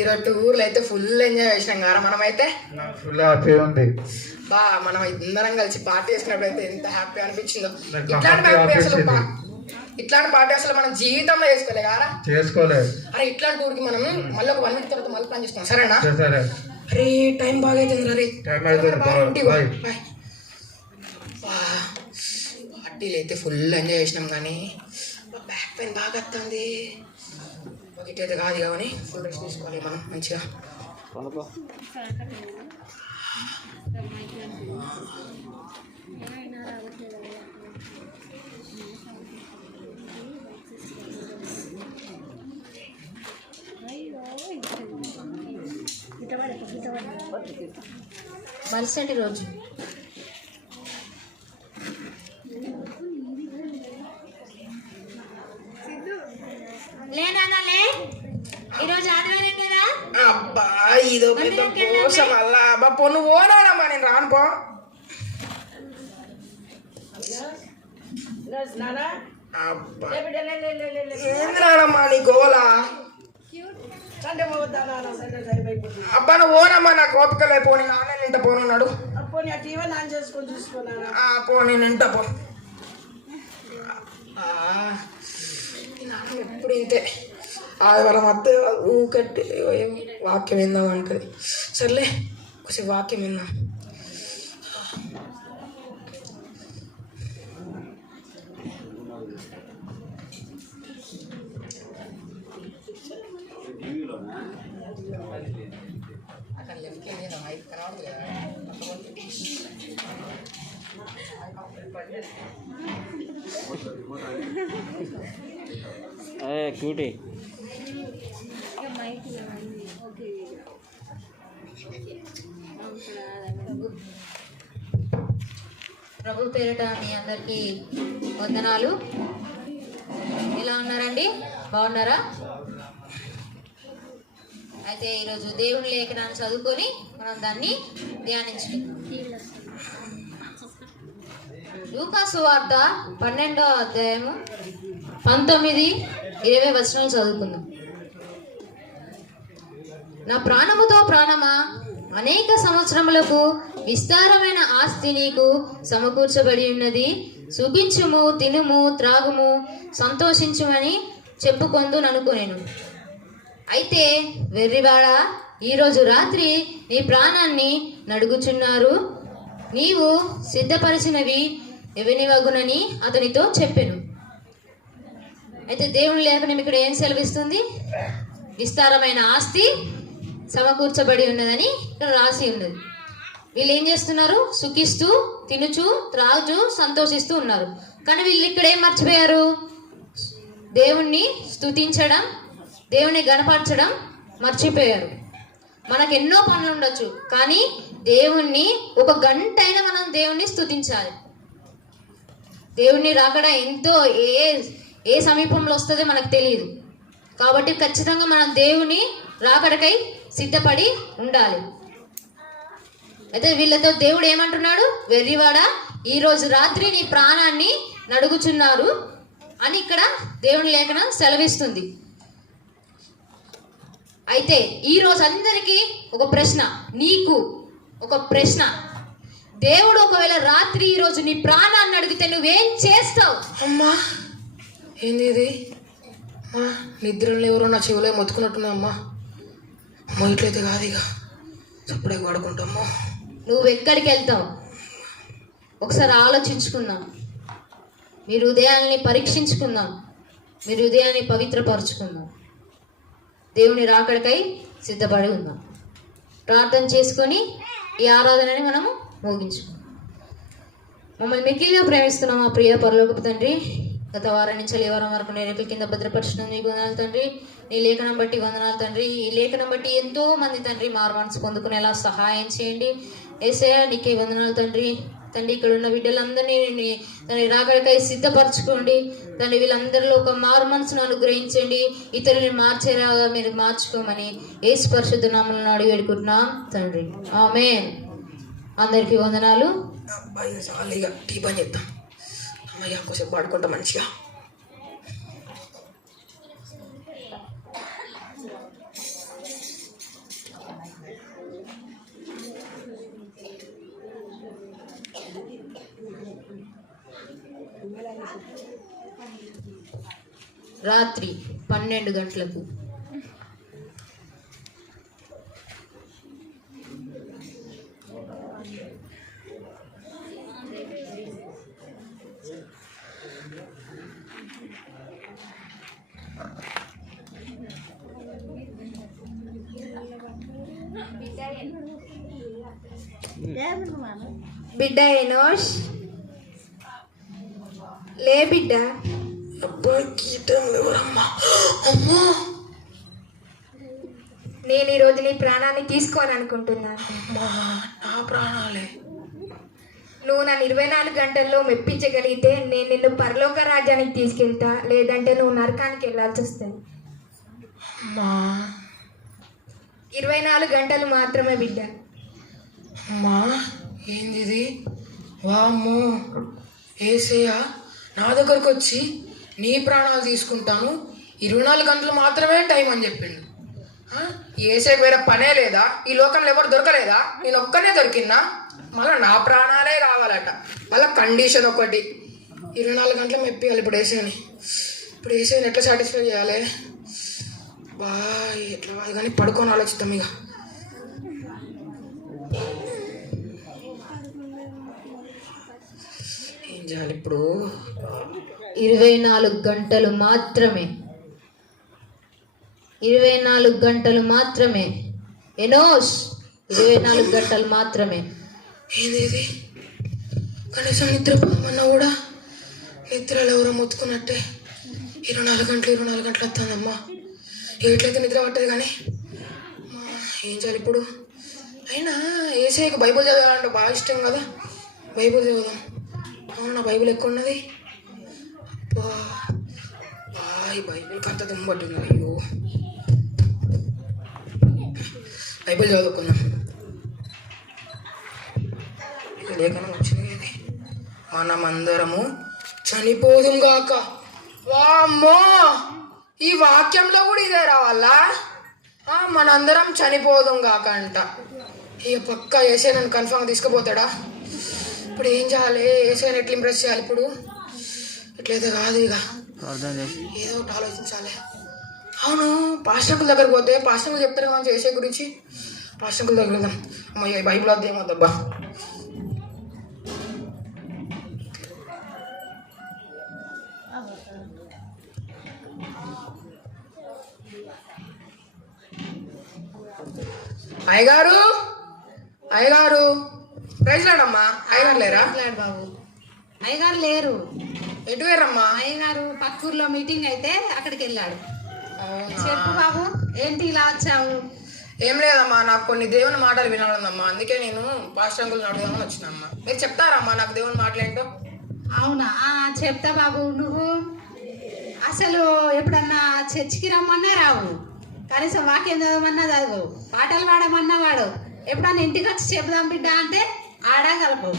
ఈరోజు టూర్లు అయితే ఫుల్ ఎంజాయ్ చేసినాం కదా. మనమైతే ఫుల్ హ్యాపీ ఉంది. మనం అందరం కలిసి పార్టీ చేసినప్పుడు అయితే ఎంత హ్యాపీ అనిపించిందో. ఇట్లాంటి పార్టీ అసలు మనం జీవితంలో చేసుకోలే కదా. చేసుకోలేదు. అరే ఇట్లాంటి టూర్కి మనం మళ్ళీ ఒక 1 వీక్ తర్వాత మళ్ళీ ప్లాన్ చేస్తాం. సరేనా? అరే టైం బాగా అవుతుంది. రే పార్టీలు అయితే ఫుల్ ఎంజాయ్ చేసినాం కానీ బ్యాక్ పెయిన్ బాగా వస్తుంది. ఒకటి అయితే కాదు కానీ ఫుల్ రెస్ట్ తీసుకోవాలి మనం మంచిగా. మరుసటి రోజు ఈరోజు ఆదివారం కదా. అబ్బా ఇదో పెద్ద కోసం అలా అబ్బా పొన్ను పోనాడమ్మా. నేను రాను పో. ఏంది రానమ్మా నీ గోలా. అబ్బా నువ్వు పోనమ్మా. నాకు ఓపిక లేదు. పోనీ ఆన్లైన్ ఇంట పోనున్నాడు. పో నేను ఇంట పో. ఎప్పుడు ఇంతే. ఆదివారం వస్తే ఊకట్టి వాక్యం విందాం అంటది. సర్లే కొంచెం వాక్యం విందాం. అక్కడ లెఫ్ట్ వెళ్ళేదాం. అయితే కనబడదు కదా. క్యూటీ ప్రభు పేరిట మీ అందరికీ వందనాలు. ఎలా ఉన్నారండి? బాగున్నారా? అయితే ఈరోజు దేవుని లేఖనాన్ని చదువుకొని మనం దాన్ని ధ్యానించుకుందాం. లూకా సువార్త 12వ అధ్యాయము 19-20 వచనాలు చదువుకుందాం. నా ప్రాణముతో ప్రాణమా, అనేక సంవత్సరములకు విస్తారమైన ఆస్తి నీకు సమకూర్చబడి ఉన్నది. సుఖించుము, తినుము, త్రాగుము, సంతోషించుమని చెప్పుకొందుననుకొనెను. అయితే వెర్రివాడా, ఈరోజు రాత్రి నీ ప్రాణాన్ని నడుగుచున్నారు. నీవు సిద్ధపరిచినవి ఎవనివగునని అతనితో చెప్పెను. అయితే దేవుని లేఖనం ఇక్కడ ఏం సెలవిస్తుంది? విస్తారమైన ఆస్తి సమకూర్చబడి ఉన్నదని ఇక్కడ రాసి ఉన్నది. వీళ్ళు ఏం చేస్తున్నారు? సుఖిస్తూ, తినుచు, త్రాగుచు, సంతోషిస్తూ ఉన్నారు. కానీ వీళ్ళు ఇక్కడ ఏం మర్చిపోయారు? దేవుణ్ణి స్తుతించడం, దేవుని గణపరచడం మర్చిపోయారు. మనకు ఎన్నో పనులు ఉండొచ్చు, కానీ దేవుణ్ణి ఒక గంట అయినా మనం దేవుణ్ణి స్తుతించాలి. దేవుణ్ణి రాకడ ఎంతో ఏ సమీపంలో వస్తుందో మనకు తెలియదు. కాబట్టి ఖచ్చితంగా మనం దేవుని రాకడకై సిద్ధపడి ఉండాలి. అయితే వీళ్ళతో దేవుడు ఏమంటున్నాడు? వెర్రివాడా, ఈరోజు రాత్రి నీ ప్రాణాన్ని నడుగుచున్నారు అని ఇక్కడ దేవుని లేఖనం సెలవిస్తుంది. అయితే ఈరోజు అందరికీ ఒక ప్రశ్న, నీకు ఒక ప్రశ్న. దేవుడు ఒకవేళ రాత్రి ఈరోజు నీ ప్రాణాన్ని అడిగితే నువ్వేం చేస్తావు? అమ్మా ఏంది ఇది? అమ్మా నిద్రలో ఎవరో నా చెవిలో మొత్తుకున్నట్టున్నా అమ్మా. అమ్మ ఇట్లయితే కాదు ఇక చప్పుడే పడుకుంటామో. నువ్వు ఎక్కడికి వెళ్తావు ఒకసారి ఆలోచించుకుందాం. మీ హృదయాల్ని పరీక్షించుకుందాం. మీ హృదయాన్ని పవిత్రపరుచుకుందాం. దేవుని రాకడకై సిద్ధపడి ఉందాం. ప్రార్థన చేసుకొని ఈ ఆరాధనని మనము ముగించుకుందాం. మమ్మల్ని మిక్కిలిగా ప్రేమిస్తున్నాం మా ప్రియ పరలోకపు తండ్రి. గత వారం నుంచి ఈ వారం వరకు నేరేకల కింద భద్రపరిచిన నీకు వందనాలు తండ్రి. నీ లేఖనం బట్టి వందనాలు తండ్రి. ఈ లేఖనం బట్టి ఎంతో మంది తండ్రి మారు మనసు పొందుకునేలా సహాయం చేయండి. యేసయ్యా నీకే వందనాలు తండ్రి. తండ్రి ఇక్కడ ఉన్న బిడ్డలందరినీ తండ్రి రాకడకై సిద్ధపరచుకోండి తండ్రి. వీళ్ళందరిలో ఒక మారు మనసును అనుగ్రహించండి. ఇతరులను మార్చేలాగా మీరు మార్చుకోమని యేసు పరిశుద్ధ నామములో అడిగి వేడుకుంటున్నాం తండ్రి. ఆమేన్. అందరికీ వందనాలు. అబ్బాయి చాలు ఇక టీ పని చేద్దాం. అమ్మయ్య కొంచెం పాడుకుంటా మంచిగా. రాత్రి 12 గంటలకు బిడ్డ ఎనోష్ లే బిడ్డ. అబ్బాయి కీటం ఎవరమ్మా? అమ్మా నేను ఈరోజు నీ ప్రాణాన్ని తీసుకోవాలనుకుంటున్నాను. అమ్మా నా ప్రాణాలే. నువ్వు నన్ను 24 గంటల్లో మెప్పించగలిగితే నేను నిన్ను పరలోక రాజ్యానికి తీసుకెళ్తా, లేదంటే నువ్వు నరకానికి వెళ్ళాల్సి వస్తుంది. అమ్మా 24 గంటలు మాత్రమే బిడ్డ. అమ్మా ఏంది ఇది? వామ్మో ఏసయ్య నా దగ్గరకు వచ్చి నీ ప్రాణాలు తీసుకుంటాను 24 గంటలు మాత్రమే టైం అని చెప్పిండు. ఏసైకి వేరే పనే లేదా? ఈ లోకంలో ఎవరు దొరకలేదా? నేను ఒక్కనే దొరికినా? మళ్ళీ నా ప్రాణాలే కావాలట. మళ్ళీ కండిషన్ ఒకటి 24 గంటలు మెప్పియాలి ఇప్పుడు ఏసైని. ఇప్పుడు ఏసైని ఎట్లా సాటిస్ఫై చేయాలి? ఎట్లా కాదు కానీ పడుకొని ఆలోచిద్దాం ఇక. ఏం చేయాలి ఇప్పుడు? 24 గంటలు మాత్రమే. 24 గంటలు మాత్రమే. ఎనోష్ 24 గంటలు మాత్రమే. ఏదేది కనీసం నిద్రపోమన్నా కూడా నిద్రలో ఎవరో మొత్తుకున్నట్టే 24 గంటలు వస్తుందమ్మా. ఎట్లయితే నిద్ర పట్టదు కానీ ఏం చేయాలి ఇప్పుడు? అయినా ఏసైకి బైబిల్ చదవాలంటే బాగా ఇష్టం కదా. బైబిల్ చదువుదాం. అవును నా బైబిల్ ఎక్కువ ఉన్నది. ఈ బైబిల్కి అంత దమ్ము పట్టింది. అయ్యో బైబిల్ చదువుకుందాం. లేఖనం వచ్చింది అది. మనమందరము చనిపోదుం గాక. వామ్మో ఈ వాక్యంలో కూడా ఇదే రావాలా? మనందరం చనిపోదుం గాక అంట. ఇక పక్కా ఏసై నన్ను కన్ఫామ్గా తీసుకుపోతాడా? ఇప్పుడు ఏం చేయాలి? ఏసైని ఎట్లా ఇంప్రెస్ చేయాలి ఇప్పుడు? ఎట్లయితే కాదు ఇక ఏదో ఒకటి ఆలోచించాలి. అవును పాస్టర్కుల దగ్గరకు పోతే పాస్టర్కులు చెప్తారు కదా ఏసై గురించి. పాస్టర్కుల దగ్గర వెళ్దాం. అమ్మయ్య బైబిల్ అదేమోద్దబ్బా. అయ్యగారు ప్రైజ్ లాడమ్మా. అయ్యగారు లేరా? బాబు అయ్యగారు లేరు. ఎటు వేరమ్మా? అయ్యగారు పక్కూర్లో మీటింగ్ అయితే అక్కడికి వెళ్ళాడు. చెప్పు బాబు ఏంటి ఇలా వచ్చావు? ఏం లేదమ్మా, నాకు కొన్ని దేవుని మాటలు వినాలమ్మా. అందుకే నేను పాస్టర్ అంకుల్ని అడుగుదామని వచ్చినమ్మా. మీరు చెప్తారమ్మా నాకు దేవుని మాటలు ఏంటో? అవునా చెప్తా బాబు. నువ్వు అసలు ఎప్పుడన్నా చర్చికి రమ్మన్నా రావు, కనీసం వాక్యం చదవమన్నా చదువు, పాటలు పాడమన్నా వాడు, ఎప్పుడన్నా ఇంటికి వచ్చి చెబుదాం బిడ్డ అంటే ఆడగలవు.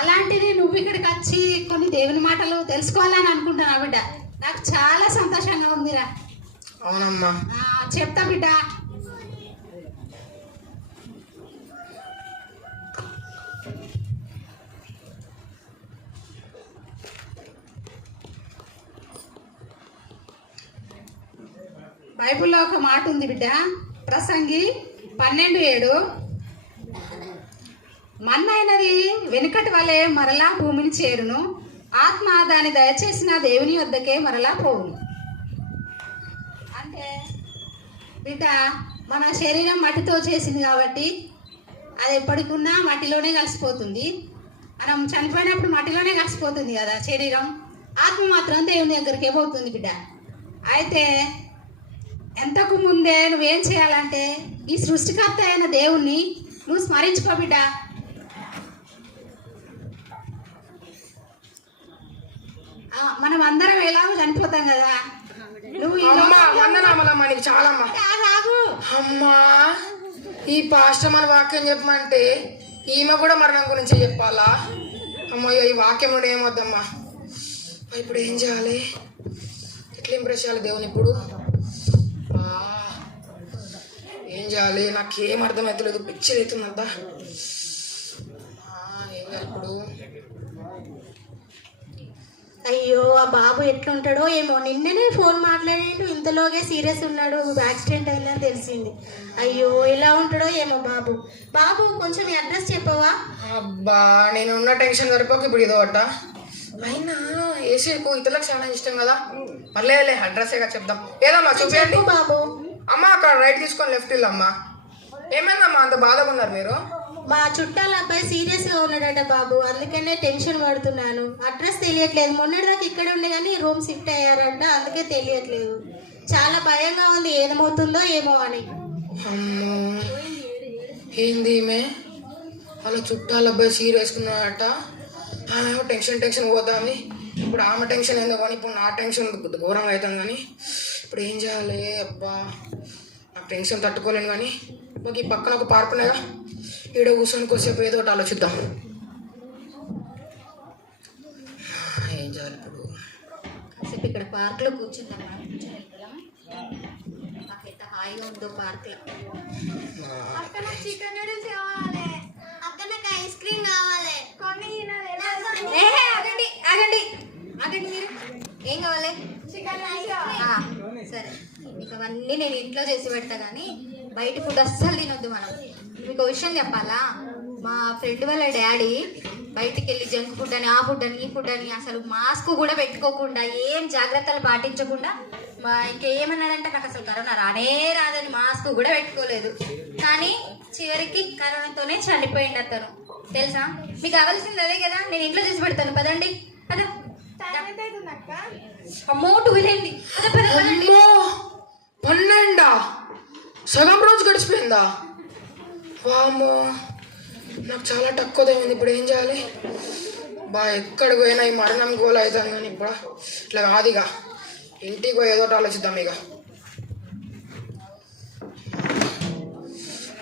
అలాంటిది నువ్వు ఇక్కడికి వచ్చి కొన్ని దేవుని మాటలు తెలుసుకోవాలని అనుకుంటున్నావు బిడ్డ. నాకు చాలా సంతోషంగా ఉందిరా. అవునమ్మా చెప్తా బిడ్డ. బైబిల్లో ఒక మాట ఉంది బిడ్డ, ప్రసంగి 12:7. మన్నైనది వెనుకటి వలె మరలా భూమిని చేరును, ఆత్మ దాని దయచేసిన దేవుని వద్దకే మరలా పోవును. అంటే బిడ్డ, మన శరీరం మట్టితో చేసింది కాబట్టి అది ఎప్పటికున్నా మట్టిలోనే కలిసిపోతుంది. మనం చనిపోయినప్పుడు మట్టిలోనే కలిసిపోతుంది కదా శరీరం. ఆత్మ మాత్రం దేవుని దగ్గరికే పోతుంది బిడ్డ. అయితే ఎంతకు ముందే నువ్వేం చేయాలంటే ఈ సృష్టికర్త అయిన దేవుణ్ణి నువ్వు స్మరించుకో బిడ్డ. మనం అందరం ఎలాగో చనిపోతాం కదా. నువ్వు ఈ అమ్మా వందనామలమ్మా, నీకు చాలా అమ్మా. రాగు అమ్మా, ఈ పాస్టర్ మన వాక్యం చెప్పమంటే ఈమె కూడా మరణం గురించి చెప్పాలా? అమ్మో, ఈ వాక్యం కూడా ఏమొద్దమ్మా. ఇప్పుడు ఏం చేయాలి? ఎట్లా ఇంప్రెస్ చేయాలి దేవుని ఇప్పుడు? ఏం చేయాలి? నాకేం అర్థమవుతలేదు, పిచ్చి అవుతుందంతా. ఏం చేయాలి ఇప్పుడు? అయ్యో, ఆ బాబు ఎట్లుంటాడో ఏమో. నిన్ననే ఫోన్ మాట్లాడిండు, ఇంతలోగే సీరియస్ ఉన్నాడు, యాక్సిడెంట్ అయిందని తెలిసింది. అయ్యో, ఎలా ఉంటాడో ఏమో బాబు. బాబు కొంచెం ఈ అడ్రస్ చెప్పవా? అబ్బా, నేను ఉన్న టెన్షన్ సరిపోక ఇప్పుడు ఇదో అట్ట. అయినా ఏసేపు ఇతరులకు చాలా ఇష్టం కదా. పర్లేదులే, అడ్రస్సేగా చెప్దాం. ఏదమ్మా చూపించండి. చెప్పు బాబు. అమ్మా, అక్కడ రైట్ తీసుకొని లెఫ్ట్ వెళ్ళమ్మా. ఏమైందమ్మా అంత బాధగా ఉన్నారు మీరు? మా చుట్టాల అబ్బాయి సీరియస్ గా ఉన్నాడట బాబు, అందుకనే టెన్షన్ పడుతున్నాను. అడ్రస్ తెలియట్లేదు. మొన్నటిదాకా ఇక్కడ ఉండే కానీ రూమ్ షిఫ్ట్ అయ్యారంట, అందుకే తెలియట్లేదు. చాలా భయంగా ఉంది, ఏమవుతుందో ఏమో అని. అమ్మో, ఏంది ఈమె? వాళ్ళ చుట్టాల అబ్బాయి సీరియస్ ఉన్నాడట. ఆమె టెన్షన్ పోతుంది. ఇప్పుడు ఆమె టెన్షన్ ఏందో కానీ ఇప్పుడు నా టెన్షన్ ఘోరంగా అవుతుంది. కానీ ఇప్పుడు ఏం చేయాలి? అబ్బా, నాకు టెన్షన్ తట్టుకోలేను. కానీ మాకు ఈ పక్కన ఒక పార్క్ ఉన్నాయా, ఈడ కూర్చొని కొద్దిసేపు ఏదో ఒకటి ఆలోచిద్దాం. ఏం చేయాలి ఇప్పుడు? కాసేపు ఇక్కడ పార్క్లో కూర్చుందాం. నాకైతే హాయిగా ఉందో పార్క్లో. చికెన్ నూడిల్స్ కావాలి, అక్కడ నాకు ఐస్ క్రీమ్ కావాలి. ఆగండి ఆగండి ఆగండి, మీరు ఏం కావాలి? చికెన్ సరే, మీకు అవన్నీ నేను ఇంట్లో చేసి పెడతా, కానీ బయట ఫుడ్ అస్సలు తినొద్దు. మనం మీకు విషయం చెప్పాలా, మా ఫ్రెండ్ వాళ్ళ డాడీ బయటికి వెళ్ళి జంక్ ఫుడ్ అని, ఆ ఫుడ్ అని, ఈ ఫుడ్ అని, అసలు మాస్క్ కూడా పెట్టుకోకుండా, ఏం జాగ్రత్తలు పాటించకుండా, ఇంకేమన్నాడంటే నాకు అసలు కరోనా రానే రాదని మాస్క్ కూడా పెట్టుకోలేదు. కానీ చివరికి కరోనాతోనే చనిపోయింది అతను, తెలుసా? మీకు కావాల్సింది అదే కదా, నేను ఇంట్లో చేసి పెడతాను. పదండి పద. అమ్మో, 12 అయింది. పదండి. అమ్మో, 12 సగం రోజు గడిచిపోయిందా? వామ్మో, నాకు చాలా తక్కువ తగ్గింది. ఇప్పుడు ఏం చేయాలి? ఎక్కడికి పోయినా ఈ మరణం గోల్ అవుతాను. కానీ ఇప్పుడు ఇట్లా కాదు, ఇక ఇంటికి పోయి ఏదో ఒకటి ఆలోచిద్దాం. ఇక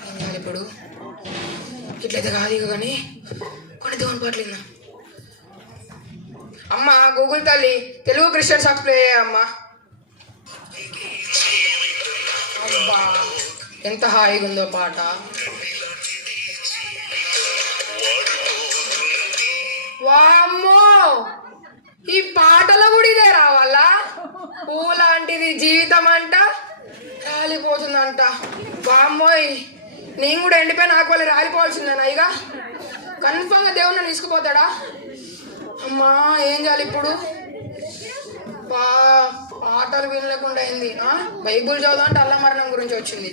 ఏం చేయాలి ఇప్పుడు? ఇట్లయితే కాదు ఇక, కానీ కొన్ని దేవుని పాటలు విందాం. అమ్మ, గూగుల్ తల్లి తెలుగు క్రిస్టియన్ సాంగ్స్ ప్లే అమ్మా. అబ్బా, ఎంత హాయిగా ఉందో పాట. వామ్మో, ఈ పాటలో కూడా ఇదే రావాలా? పూలాంటిది జీవితం అంట, రాలిపోతుందంట. వామ్మోయ్, నేను కూడా ఎండిపోయిన నాకు వాళ్ళు రాలిపోవాల్సిందేనా? ఇక కన్ఫర్మ్గా దేవుడు నన్ను తీసుకుపోతాడా? అమ్మా, ఏం చేయాలి ఇప్పుడు? పాటలు వినలేకుండా అయింది. బైబుల్ చదువుదామంటే అల్ల మరణం గురించి వచ్చింది.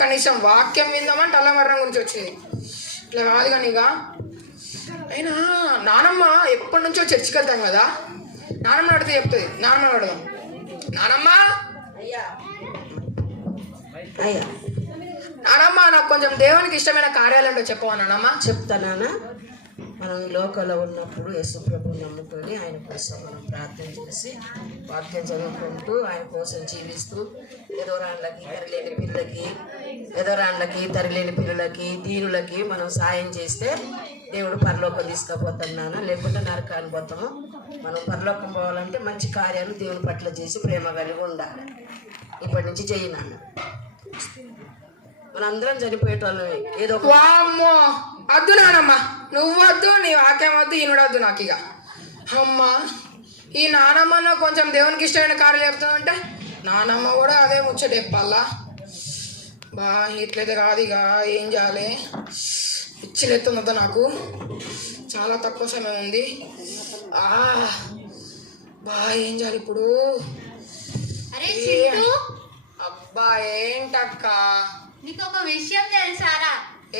కనీసం వాక్యం విందామంటే అల్ల మరణం గురించి వచ్చింది. ఇట్లా కాదు. కానీ ఇక అయినా నానమ్మ ఎప్పటి నుంచో చర్చికి వెళ్తాం కదా, నానమ్మ అడిగితే చెప్తుంది. నానమ్మ అడదాం. నానమ్మ, నానమ్మ, నాకు కొంచెం దేవునికి ఇష్టమైన కార్యాలంటో చెప్పవా నానమ్మ? చెప్తానా? మనం ఈ లోకంలో ఉన్నప్పుడు యేసు ప్రభువుని నమ్ముకొని ఆయన కోసం మనం ప్రార్థన చేసి వాక్యం చదువుకుంటూ ఆయన కోసం జీవిస్తూ ఎదోరాళ్ళకి తరిలేని పిల్లలకి దీనులకి మనం సాయం చేస్తే దేవుడు పరలోకం తీసుకుపోతున్నాను, లేకుంటే నరకాన్ని పోతాము. మనం పరలోకం పోవాలంటే మంచి కార్యాలు దేవుని పట్ల చేసి ప్రేమ కలిగి ఉండాలి. ఇప్పటి నుంచి చేయనాన్న, మనందరం చనిపోయేటోళ్ళమే. ఏదో వామ్మో, వద్దు నానమ్మ, నువ్వు వద్దు, నీ వాక్యం వద్దు, ఈనుడద్దు నాకు. ఇక అమ్మ, ఈ నానమ్మ కొంచెం దేవునికి ఇష్టమైన కార్యాలు చెప్తుందంటే నానమ్మ కూడా అదే ముచ్చట చెప్పాలా. బా ఇట్లయితే కాదు ఇక ఏం చేయాలి, పిచ్చిలెత్తుందా నాకు. చాలా తక్కువ సమయం ఉంది. బా ఏం చేయాలి ఇప్పుడు. అరే చింటూ, అబ్బా ఏంటక్క, నీకు ఒక విషయం తెలుసారా?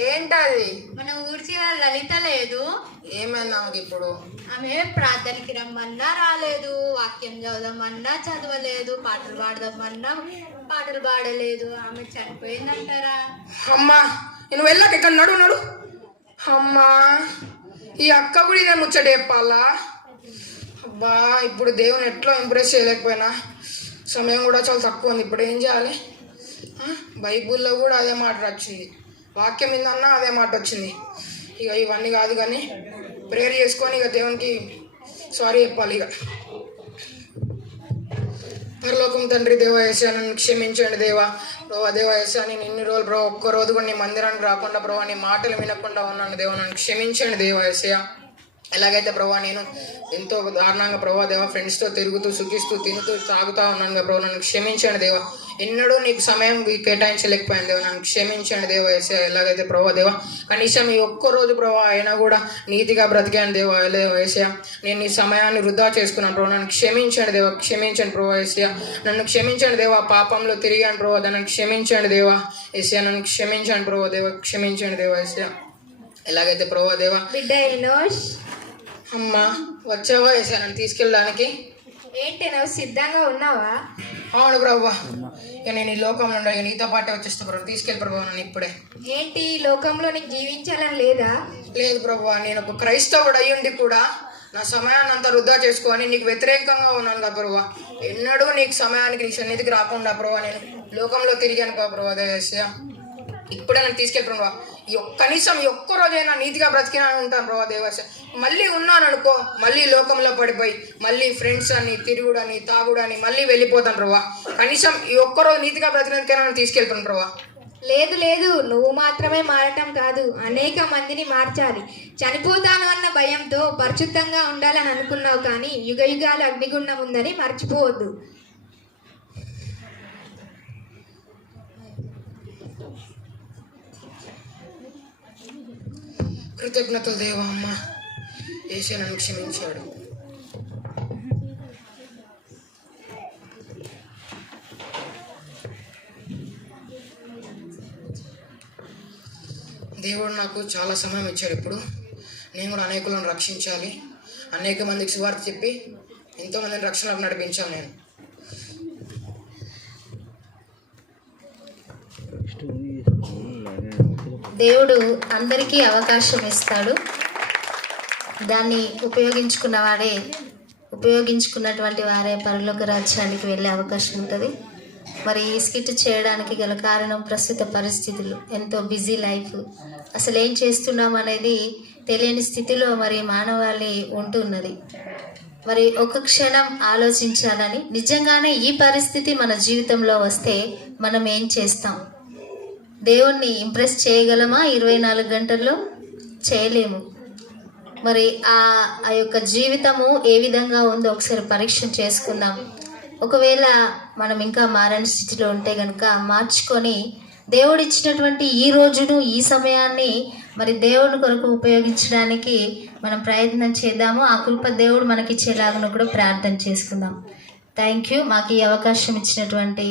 ఏంటది? మన ఊరి చివర లలిత లేదు, ఏమైంది ఆమెకి ఇప్పుడు? ఆమె ప్రార్థనకి రమ్మన్నా రాలేదు, వాక్యం చదవమన్నా చదవలేదు, పాటలు పాడదామన్నా పాటలు పాడలేదు. ఆమె చనిపోయిందంటారా? అమ్మా నేను వెళ్ళాక ఇక్కడ నడు. అమ్మా ఈ అక్క కూడా ఇదే ముచ్చట చెప్పాలా. అబ్బా ఇప్పుడు దేవుని ఎట్లా ఇంప్రెస్ చేయలేకపోయినా, సమయం కూడా చాలా తక్కువ ఉంది. ఇప్పుడు ఏం చేయాలి? బైబుల్లో కూడా అదే మాట వచ్చింది, వాక్యం ఏందన్నా అదే మాట వచ్చింది. ఇక ఇవన్నీ కాదు కానీ ప్రేయర్ చేసుకొని ఇక దేవునికి సారీ చెప్పాలి. ఇక పరలోకం తండ్రి దేవ యేసయ్య, నన్ను క్షమించండి దేవా. ప్రభా దేవ యేసయ్య, నేను ఇన్ని రోజులు ప్రభావ ఒక్కరోజు కూడా నీ మందిరానికి రాకుండా ప్రభావ నీ మాటలు వినకుండా ఉన్నాను దేవా. నన్ను క్షమించండి దేవ యేసయ్య. ఎలాగైతే ప్రభావ నేను ఎంతో దారుణంగా ప్రభావ దేవ ఫ్రెండ్స్తో తిరుగుతూ సుఖిస్తూ తినుతూ తాగుతూ ఉన్నాను కదా ప్రభావ, నన్ను క్షమించండి దేవా. ఎన్నడూ నీకు సమయం కేటాయించలేకపోయాను దేవ, నన్ను క్షమించండి దేవ యేసయ్య. ఎలాగైతే ప్రభావ దేవ కనీసం ఈ ఒక్కరోజు ప్రభావ అయినా కూడా నీతిగా బ్రతికాను దేవ యేసయ్య. నేను ఈ సమయాన్ని వృధా చేసుకున్నాను ప్రభావ, నన్ను క్షమించండి దేవ. క్షమించండి ప్రభావ యేసయ్య, నన్ను క్షమించండి దేవ. పాపంలో తిరిగాను ప్రభావ, నన్ను క్షమించండి దేవ యేసయ్య. నన్ను క్షమించండి ప్రభావ దేవ, క్షమించండి దేవ యేసయ్య. ఎలాగైతే ప్రభావ దేవ బిడ్డ ఎనోష్, అమ్మా వచ్చావా యేసయ్య నన్ను తీసుకెళ్ళడానికి? ఏంటి నువ్వు సిద్ధంగా ఉన్నావా? అవును ప్రభా, ఇక నేను ఈ లోకంలో ఉండ ఇక నీతో పాటే వచ్చేస్తా ప్రభు. తీసుకెళ్ళి ప్రభావ నన్ను ఇప్పుడే. ఏంటి ఈ లోకంలో నీకు జీవించాలని లేదా? లేదు ప్రభా, నేను ఒక క్రైస్తవుడు అయ్యుండి కూడా నా సమయాన్ని అంతా వృధా చేసుకొని నీకు వ్యతిరేకంగా ఉన్నాను కదా ప్రభా. ఎన్నడూ నీకు సమయానికి నీ సన్నిధికి రాకుండా ప్రభా నేను లోకంలో తిరిగాను కదా ప్రభా యేసయ్య. ఇప్పుడే నన్ను తీసుకెళ్ళి ప్రభా. కనీసం ఈ ఒక్క రోజైనా నీతిగా బ్రతికినా ఉంటాను ప్రభా దేవస్య. మళ్ళీ ఉన్నాను అనుకో, మళ్ళీ లోకంలో పడిపోయి మళ్ళీ ఫ్రెండ్స్ అని తిరుగుడని తాగుడని మళ్ళీ వెళ్ళిపోతాను ప్రభా. కనీసం ఈ ఒక్కరోజు నీతిగా బ్రతికినందుకైనా నన్ను తీసుకెళ్తాను ప్రభా. లేదు లేదు, నువ్వు మాత్రమే మారటం కాదు, అనేక మందిని మార్చాలి. చనిపోతాను అన్న భయంతో పరిశుద్ధంగా ఉండాలని అనుకున్నావు, కానీ యుగ యుగాలు అగ్నిగుండం ఉందని మర్చిపోవద్దు. కృతజ్ఞతలు దేవా. అమ్మ యేసయ్య నన్ను క్షమించాడు. దేవుడు నాకు చాలా సమయం ఇచ్చాడు. ఇప్పుడు నేను కూడా అనేకులను రక్షించాలి, అనేక మందికి సువార్త చెప్పి ఎంతోమందిని రక్షణకు నడిపించాలి. నేను దేవుడు అందరికీ అవకాశం ఇస్తాడు, దాన్ని ఉపయోగించుకున్నటువంటి వారే పరలోక రాజ్యానికి వెళ్ళే అవకాశం ఉంటుంది. మరి ఈ స్కిట్ చేయడానికి గల కారణం ప్రస్తుత పరిస్థితులు, ఎంతో బిజీ లైఫ్, అసలు ఏం చేస్తున్నాం అనేది తెలియని స్థితిలో మరి మానవాళి ఉంటున్నది. మరి ఒక క్షణం ఆలోచించాలని, నిజంగానే ఈ పరిస్థితి మన జీవితంలో వస్తే మనం ఏం చేస్తాం? దేవుణ్ణి ఇంప్రెస్ చేయగలమా? 24 గంటల్లో చేయలేము. మరి ఆ యొక్క జీవితము ఏ విధంగా ఉందో ఒకసారి పరీక్ష చేసుకుందాం. ఒకవేళ మనం ఇంకా మారని స్థితిలో ఉంటే కనుక మార్చుకొని దేవుడు ఇచ్చినటువంటి ఈ రోజును, ఈ సమయాన్ని మరి దేవుని కొరకు ఉపయోగించడానికి మనం ప్రయత్నం చేద్దాము. ఆ కృప దేవుడు మనకి ఇచ్చేలాగా కూడా ప్రార్థన చేసుకుందాం. Thank you. మాకు ఈ అవకాశం ఇచ్చినటువంటి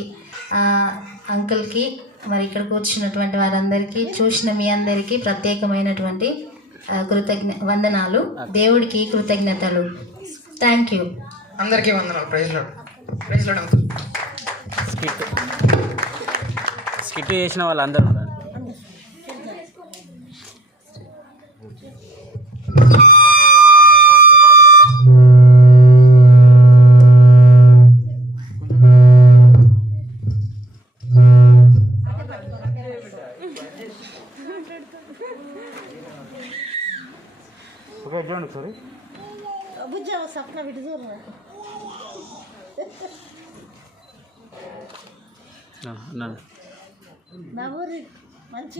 అంకుల్కి, మరి ఇక్కడ కూర్చున్నటువంటి వారందరికీ, చూసిన మీ అందరికీ ప్రత్యేకమైనటువంటి వందనాలు. దేవుడికి కృతజ్ఞతలు. Thank you. అందరికీ వందనాలు. Praise Lord. Praise Lord uncle. Skit చేసిన వాళ్ళందరూ చూడండి ఒకసారి.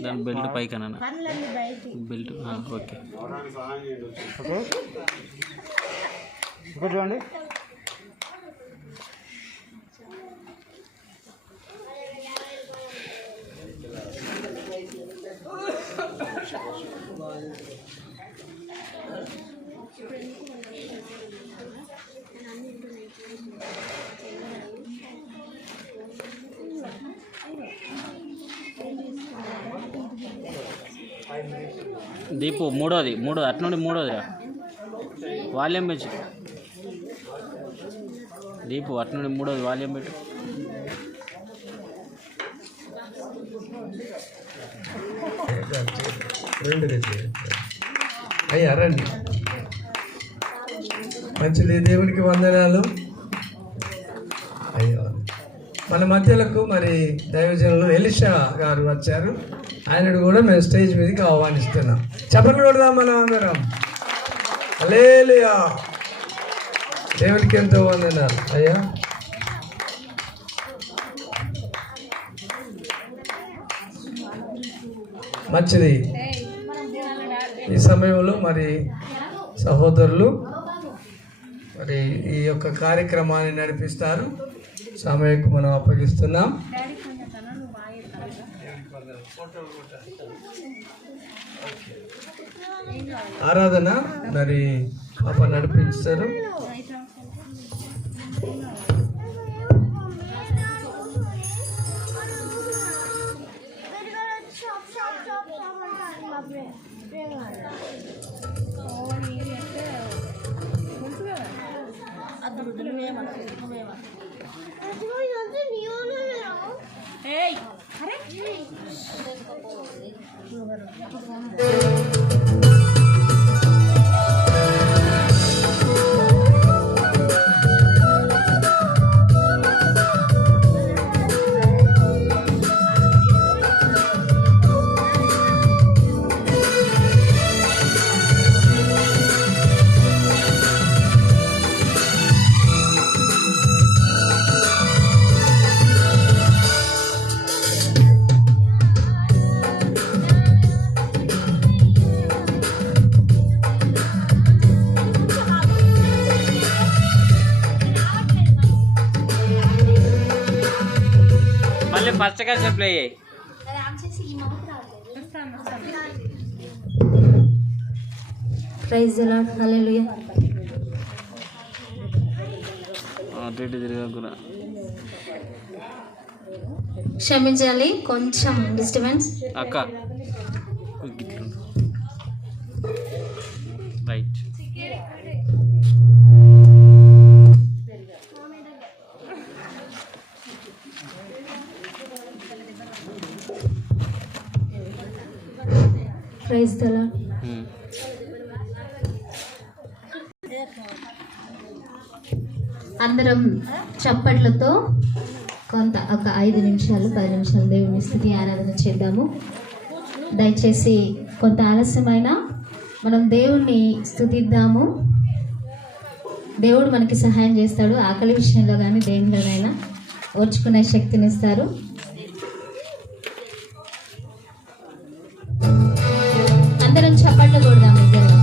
దాని బెల్ట్ పైకనా? Belt okay. ఇక్కడ చూడండి. దీపు మూడోది అట్నుండి మూడోది రా వాల్యూమ్ పెంచు దీపు అట్నుండి మూడోది వాల్యూమ్ పెట్టు అయ్యా రండి. మంచిది, దేవునికి వందనాలు. అయ్యో మన మధ్యలకు మరి దైవజనులు ఎలిషా గారు వచ్చారు. ఆయనను కూడా మేము స్టేజ్ మీదకి ఆహ్వానిస్తున్నాం. చెప్పండి కొడదాం మనం అందరం. హల్లెలూయా. దేవునికి ఎంతో వందనాలు. అయ్యా మంచిది. ఈ సమయంలో మరి సహోదరులు మరి ఈ యొక్క కార్యక్రమాన్ని నడిపిస్తారు. సమయకు మనం అప్పగిస్తున్నాం. ఆరాధన మరి పాప నడిపిస్తారు. మళ్ళీ ఫస్ట్ గా ప్లే అయ్యాయి. Praise the Lord. హల్లెలూయా. అటు ఇటు తిరగకురా. క్షమించాలి, కొంచెం డిస్టర్బెన్స్. అక్క రైట్. Praise the lord. అందరం చప్పట్లతో ఒక 5 నిమిషాలు 10 నిమిషాలు దేవుని స్తుతి ఆరాధన చేద్దాము. దయచేసి కొంత ఆలస్యమైన మనం దేవుణ్ణి స్తుతిద్దాము. దేవుడు మనకి సహాయం చేస్తాడు. ఆకలి విషయంలో కానీ దేనిలోనైనా ఓర్చుకునే శక్తినిస్తారు. అందరం చప్పట్లు కొడదాం ఇద్దరు.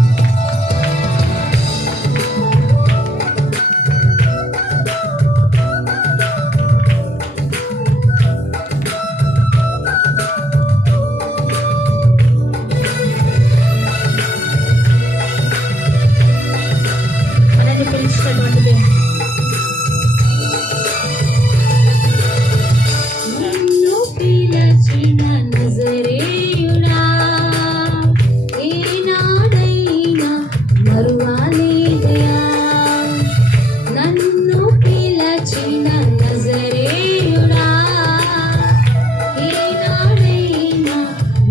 మనల్ని పిలిచినటువంటి దేవుడు. నిన్ను పిలిచిన నజరేయుడా ఏనాడైనా మరువలేదయా. నన్ను పిలిచిన నజరేయుడా ఏనాడైనా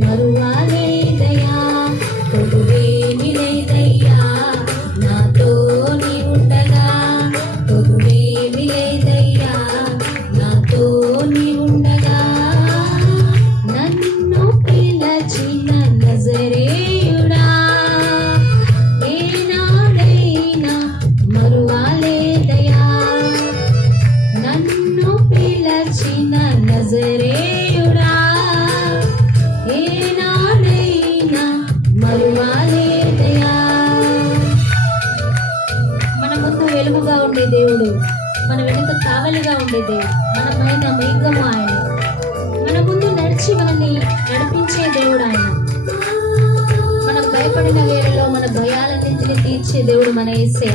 మరువలేదయా. కొదువేమి లేదయ్యా నాతో నీ ఉండగా. కొదువేమి లేదయ్యా నాతో నీ ఉండగా. నన్ను పిలిచిన నజరేయుడా ఏనాడైనా మరువలేదయా. నన్ను పిలిచిన నజరేయుడా ఏనాడైనా మరువలేదయా. మన ముందు వెలుగుగా ఉండే దేవుడు, మన వెనుక కావలిగా ఉండే దేవుడు, మన పైన మేఘము ఆయన, మన ముందు నడిచి మనల్ని నడిపించే దేవుడు ఆయన. మనం భయపడిన వేళలో మన భయాలన్నింటినీ తీర్చే దేవుడు మన యేసే.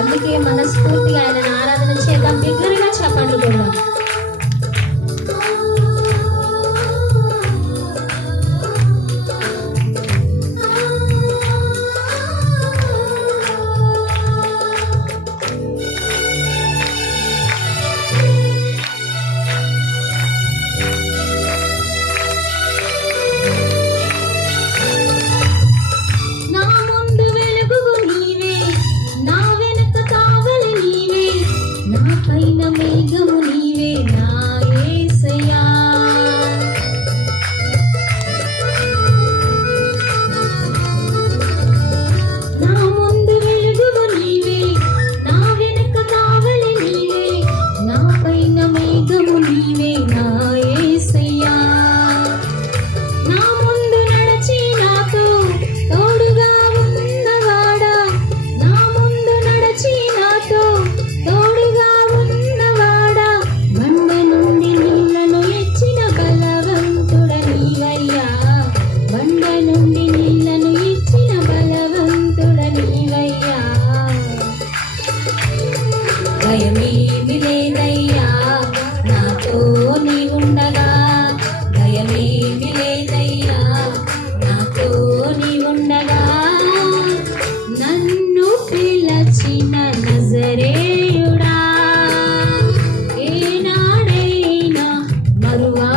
అందుకే మనస్ఫూర్తిగా ఆయనను ఆరాధన చేద్దాం. దగ్గరగా చప్పట్లు కొడదాం.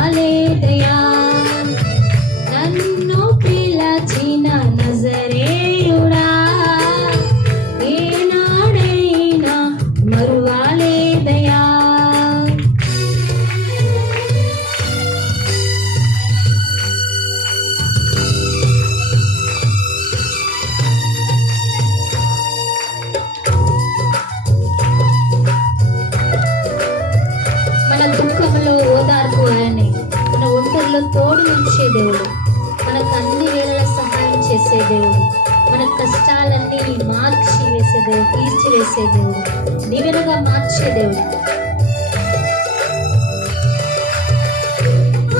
మరువాలేదయా నన్ను పిలచిన నజరేయుడా ఏనాడైనా మరువాలేదయా మన దుఃఖంలో ఓదార్పు ఆయనే, మన ఒంటరిలో తోడు నిలిచే దేవుడు, మనకు అన్ని వేళలా సహాయం చేసే దేవుడు, మన కష్టాలన్నీ మార్చి వేసే దేవుడు, తీర్చివేసే దేవుడు, దీవెనగా మార్చే దేవుడు.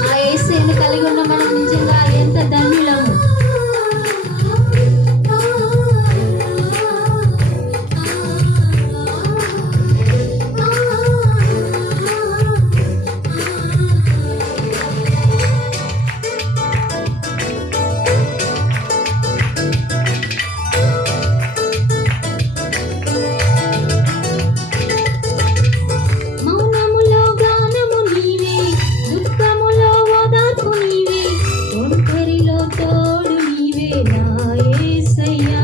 ఆ యేసుని కలిగి ఉన్న మనం నిజంగా ఎంత ధన్యులము. మౌనములో గానము నీవే, దుఃఖములో ఓదార్పు నీవే, ఒంటరిలో తోడు నీవే నా యేసయ్యా.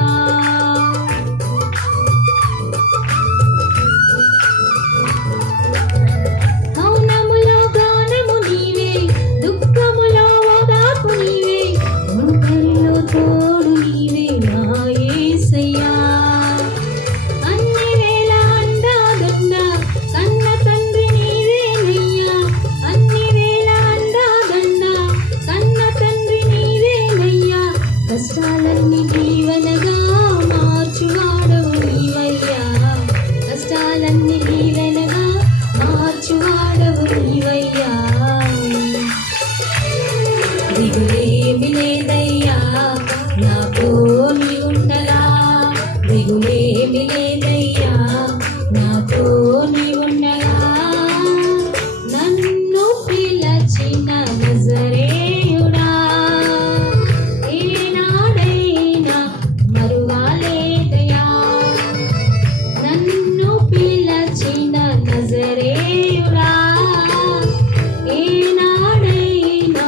మౌనములో గానము నీవే, దుఃఖములో ఓదార్పు నీవే, ఒంటరిలో తోడు నీవే నా యేసయ్యా. అన్ని వేళ అండాదండ కన్న తండ్రి నీవేనయ్యా, అన్ని వేళ అండాదండ కన్న తండ్రి నీవేనయ్యా, కష్టాలన్నీ దీవెనగా మార్చువాడవు నీవయ్యా, కష్టాలన్నీ దీవెనగా మార్చువాడవు నీవయ్యా. దిగులేమి లేదయ్యా నాతో నీ ఉండగా, దిగులేమి లేదయ్యా నాతో నీ ఉండగా, నన్ను పిలచిన నజరేయుడా ఏనాడైనా మరువాలేదయా నన్ను పిలచిన నజరేయుడా ఏనాడైనా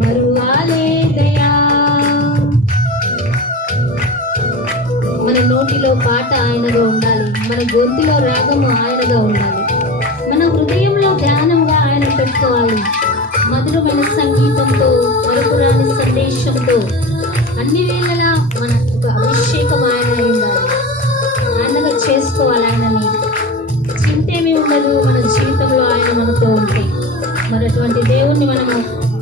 మరువాలేదయా. మన నోటిలో పాట ఆయనగా ఉండాలి, మన గొంతులో రాగము ఆయనగా ఉండాలి, మన హృదయంలో ధ్యానంగా ఆయన పెట్టుకోవాలి. మధురమైన సంగీతంతో, మరపురాని సందేశంతో అన్ని వేళలా మన ఒక అభిషేకం ఆయన ఉండాలి, ఆయనగా చేసుకోవాలి. ఆయనని చింతేమీ ఉండదు మన జీవితంలో ఆయన మనతో ఉంటే. మరి అటువంటి దేవుణ్ణి మనము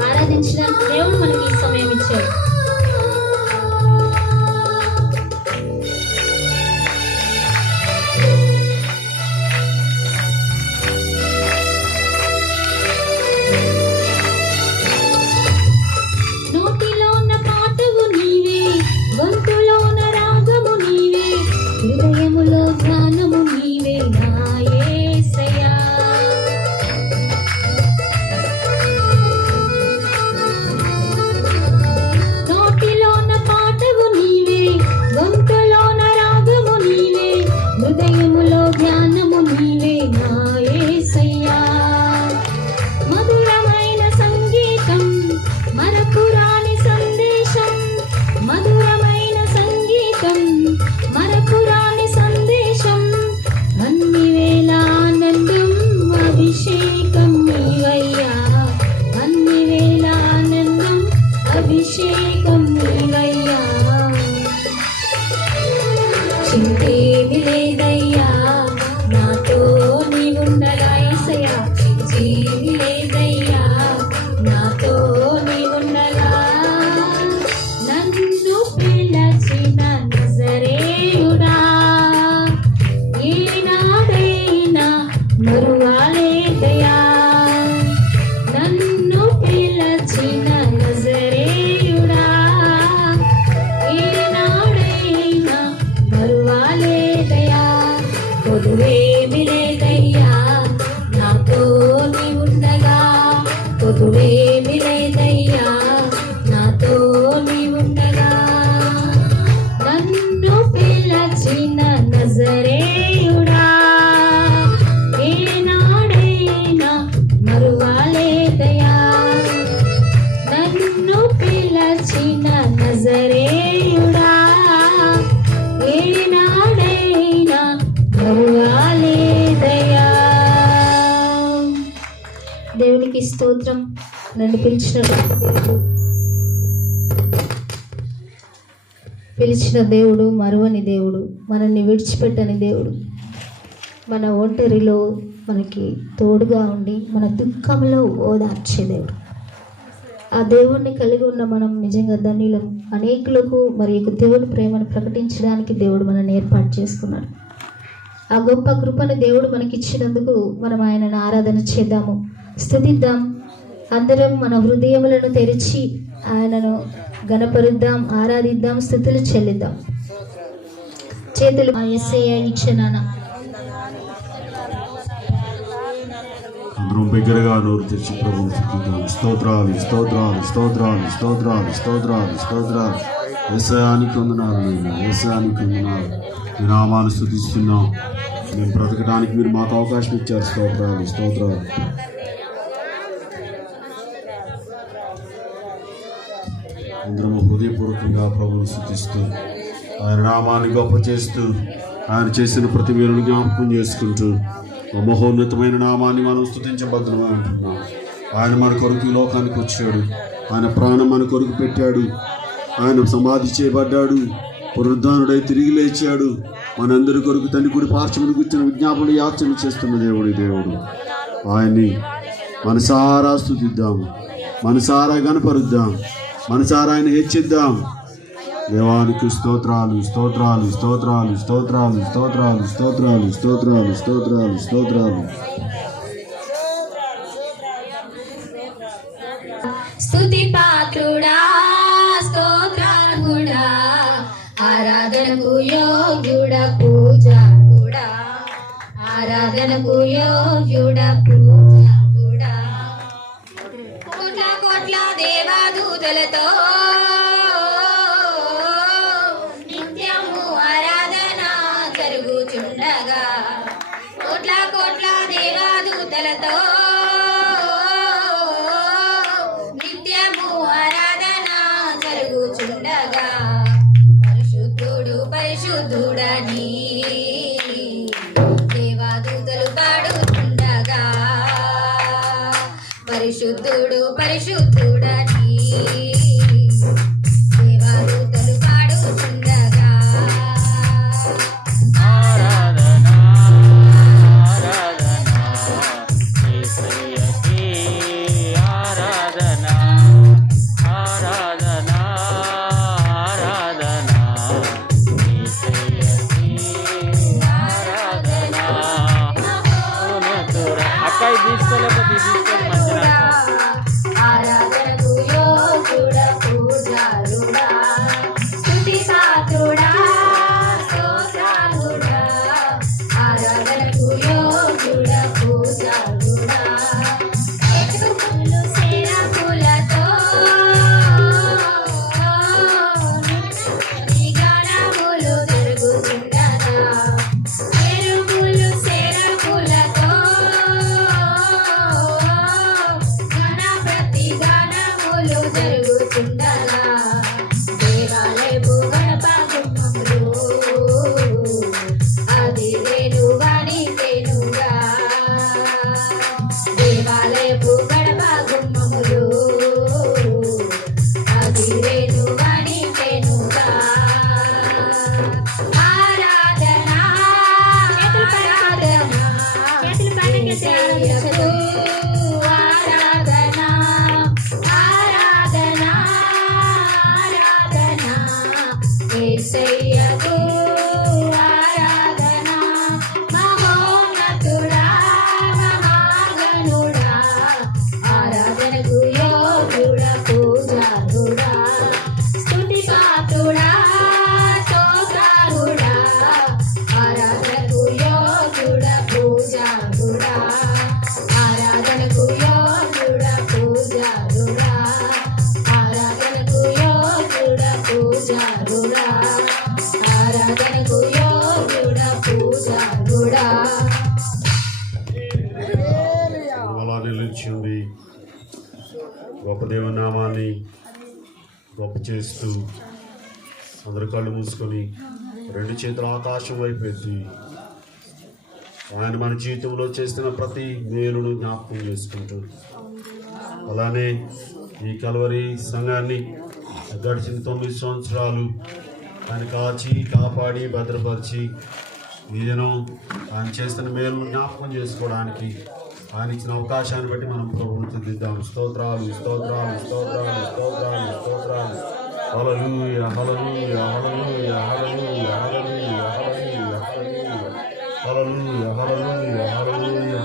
ఆరాధించిన దేవుడు మనకి ఈ సమయం ఇచ్చాడు. నోటిలోన పాటవు నీవే, గొంతులోన రాగము నీవే, హృదయములో ధ్యానము నీవే నా యేసయ్యా. నోటిలోన పాటవు నీవే, గొంతులోన రాగము నీవే, హృదయములో ధ్యానము నీవే నా యేసయ్యా. మధురమైన సంగీతం, మరపురాని సందేశం, మధురమైన సంగీతం, మరపురాని సందేశం, అన్ని వేళ ఆనందం అభిషేకం నీవయ్యా, అన్ని వేళ ఆనందం అభిషేకం నీవయ్యా. చింతేమి లేదయ్యా నాతో నీ ఉండగా యేసయ్యా, చింతేమి లేదయ్యా నాతో నీ ఉండగా, నన్ను పిలచిన నజరేయుడా ఏనాడైనా మరువాలేదయా నన్ను పిలచిన నజరేయుడా ఏనాడైనా మరువాలేదయా. కొదువేమి లేదయ్యా నాతో నీ ఉండగా, కొదువేమి లేదయ్యా నాతో నీ ఉండగా, నన్ను పిలచిన నజరేయుడా ఏనాడైనా మరువాలేదయా. స్తోత్రం. నన్ను పిలిచిన దేవుడు మరువని దేవుడు, మనల్ని విడిచిపెట్టని దేవుడు, మన ఒంటరిలో మనకి తోడుగా ఉండి మన దుఃఖంలో ఓదార్చే దేవుడు. ఆ దేవుణ్ణి కలిగి ఉన్న మనం నిజంగా ధన్యులం. అనేకులకు మరి యొక్క దేవుని ప్రేమను ప్రకటించడానికి దేవుడు మనల్ని ఏర్పాటు చేసుకున్నాడు. ఆ గొప్ప కృపను దేవుడు మనకిచ్చినందుకు మనం ఆయనను ఆరాధన చేద్దాము, స్తుతిద్దాం. అందరం మన హృదయములను తెరిచి ఆయనను గణపరుద్దాం, ఆరాధిద్దాం, స్తుతులు చెల్లిద్దాం. చేతులు యేసయ్య ఇచ్చనాన అందరం బిగ్గరగా నోరు తెచ్చి ప్రభువును స్తుతిద్దాం. స్తోత్రాలు స్తోత్రాలు స్తోత్రాలు స్తోత్రాలు స్తోత్రాలు స్తోత్రాలు. యేసయ్యానికి వందనాలు నాయనా, యేసయ్యానికి వందనాలు. మీ నామాన్ని స్తుతిస్తున్నాం. మేము బ్రతకడానికి మీరు మాకు అవకాశం ఇచ్చారు. స్తోత్రాలు స్తోత్రాలు. అందరము హృదయపూర్వకంగా ప్రభువును స్తుతిస్తూ ఆయన నామాన్ని గొప్ప చేస్తూ ఆయన చేసిన ప్రతి మేలును జ్ఞాపకం చేసుకుంటూ ఆ మహోన్నతమైన నామాన్ని మనం స్తుతించబద్దును అంటున్నాం. ఆయన మన కొరకు ఈ లోకానికి వచ్చాడు. ఆయన ప్రాణం మన కొరకు పెట్టాడు. ఆయన సమాధి చేయబడ్డాడు, పునరుద్ధానుడై తిరిగి లేచాడు. మనందరి కొరకు తండ్రి కుడి పార్శ్వమును కూర్చున్న విజ్ఞాపన యాచన చేస్తున్న దేవుడు ఆయన్ని మనసారా స్తుతిద్దాము, మనసారా గణపరుద్దాం, మనసారా ఆయన హెచ్చిద్దాం. దేవానికి స్తోత్రాలు స్తోత్రాలు స్తోత్రాలు స్తోత్రాలు స్తోత్రాలు స్తోత్రాలు స్తోత్రాలు స్తోత్రాలు స్తోత్రాలు. స్తుతి పాత్రుడా, స్తోత్రార్హుడా, ఆరాధనకు యోగ్యుడా, పూజార్హుడా, ఆరాధనకు యోగ్యుడా, పూజార్హుడా. కోట్ల కోట్ల దేవదూతలతో నిత్యము ఆరాధన జరుగుచుండగా, కోట్ల కోట్ల దేవదూతలతో నిత్యము ఆరాధన జరుగుచుండగా, పరిశుద్ధుడు పరిశుద్ధుడని దేవదూతలు పాడుచుండగా, పరిశుద్ధుడు పరిశుద్ధుడని దేవదూతలు పాడుచుండగా. ఆరాధనకు యోగ్యుడా, పూజారుడా, స్తుతి పాత్రుడా, స్తోత్రార్హుడా, ఆరాధనకు యోగ్యుడా, పూజారుడా. సేవకులతో గానములు జరుగుచుండగా, సేవకులతో గానములు జరుగుచుండగా, దేవాలయపు గణపగుమ్మములు అదిరేనుగాని తేనుగా, దేవాలయపు గణపగుమ్మములు అదిరేనుగాని తేనుగా. ఆరాధన ఆరాధన యేసయ్యకు ఆరాధన ఆరాధన ఆరాధన యేసయ్యకు ఆరాధన. మహోన్నతుడా మహాగణుడా, ఆరాధనకు యోగ్యుడా, పూజారుడా, స్తుతి పాత్రుడా, స్తోత్రార్హుడా, ఆరాధనకు యోగ్యుడా, పూజారుడా, ఆరాధనకు యోగ్యుడా, పూజారుడా, ఆరాధనకు యోగ్యుడా, పూజారుడా, ఆరాధనకు యోగ్యుడా, పూజారుడా. అలా నిలిచింది గొప్ప దేవుని నామాన్ని గొప్ప చేస్తూ అందరు కళ్ళు మూసుకొని రెండు చేతులు ఆకాశం వైపు ఎత్తి ఆయన మన జీవితంలో చేస్తున్న ప్రతి మేలును జ్ఞాపకం చేసుకుంటూ అలానే ఈ కల్వరి సంఘాన్ని గడిచిన 9 సంవత్సరాలు ఆయన కాచి కాపాడి భద్రపరిచి ఈ దినం ఆయన చేస్తున్న మేలు జ్ఞాపకం చేసుకోవడానికి ఆయన ఇచ్చిన అవకాశాన్ని బట్టి మనం ప్రభువుని స్తుతిద్దాం. స్తోత్రాలు స్తోత్రాలు స్తోత్రాలు స్తోత్రాలు స్తోత్రాలు. హల్లెలూయా హల్లెలూయా హల్లెలూయా హల్లెలూయా హల్లెలూయా హల్లెలూయా హల్లెలూయా హల్లెలూయా.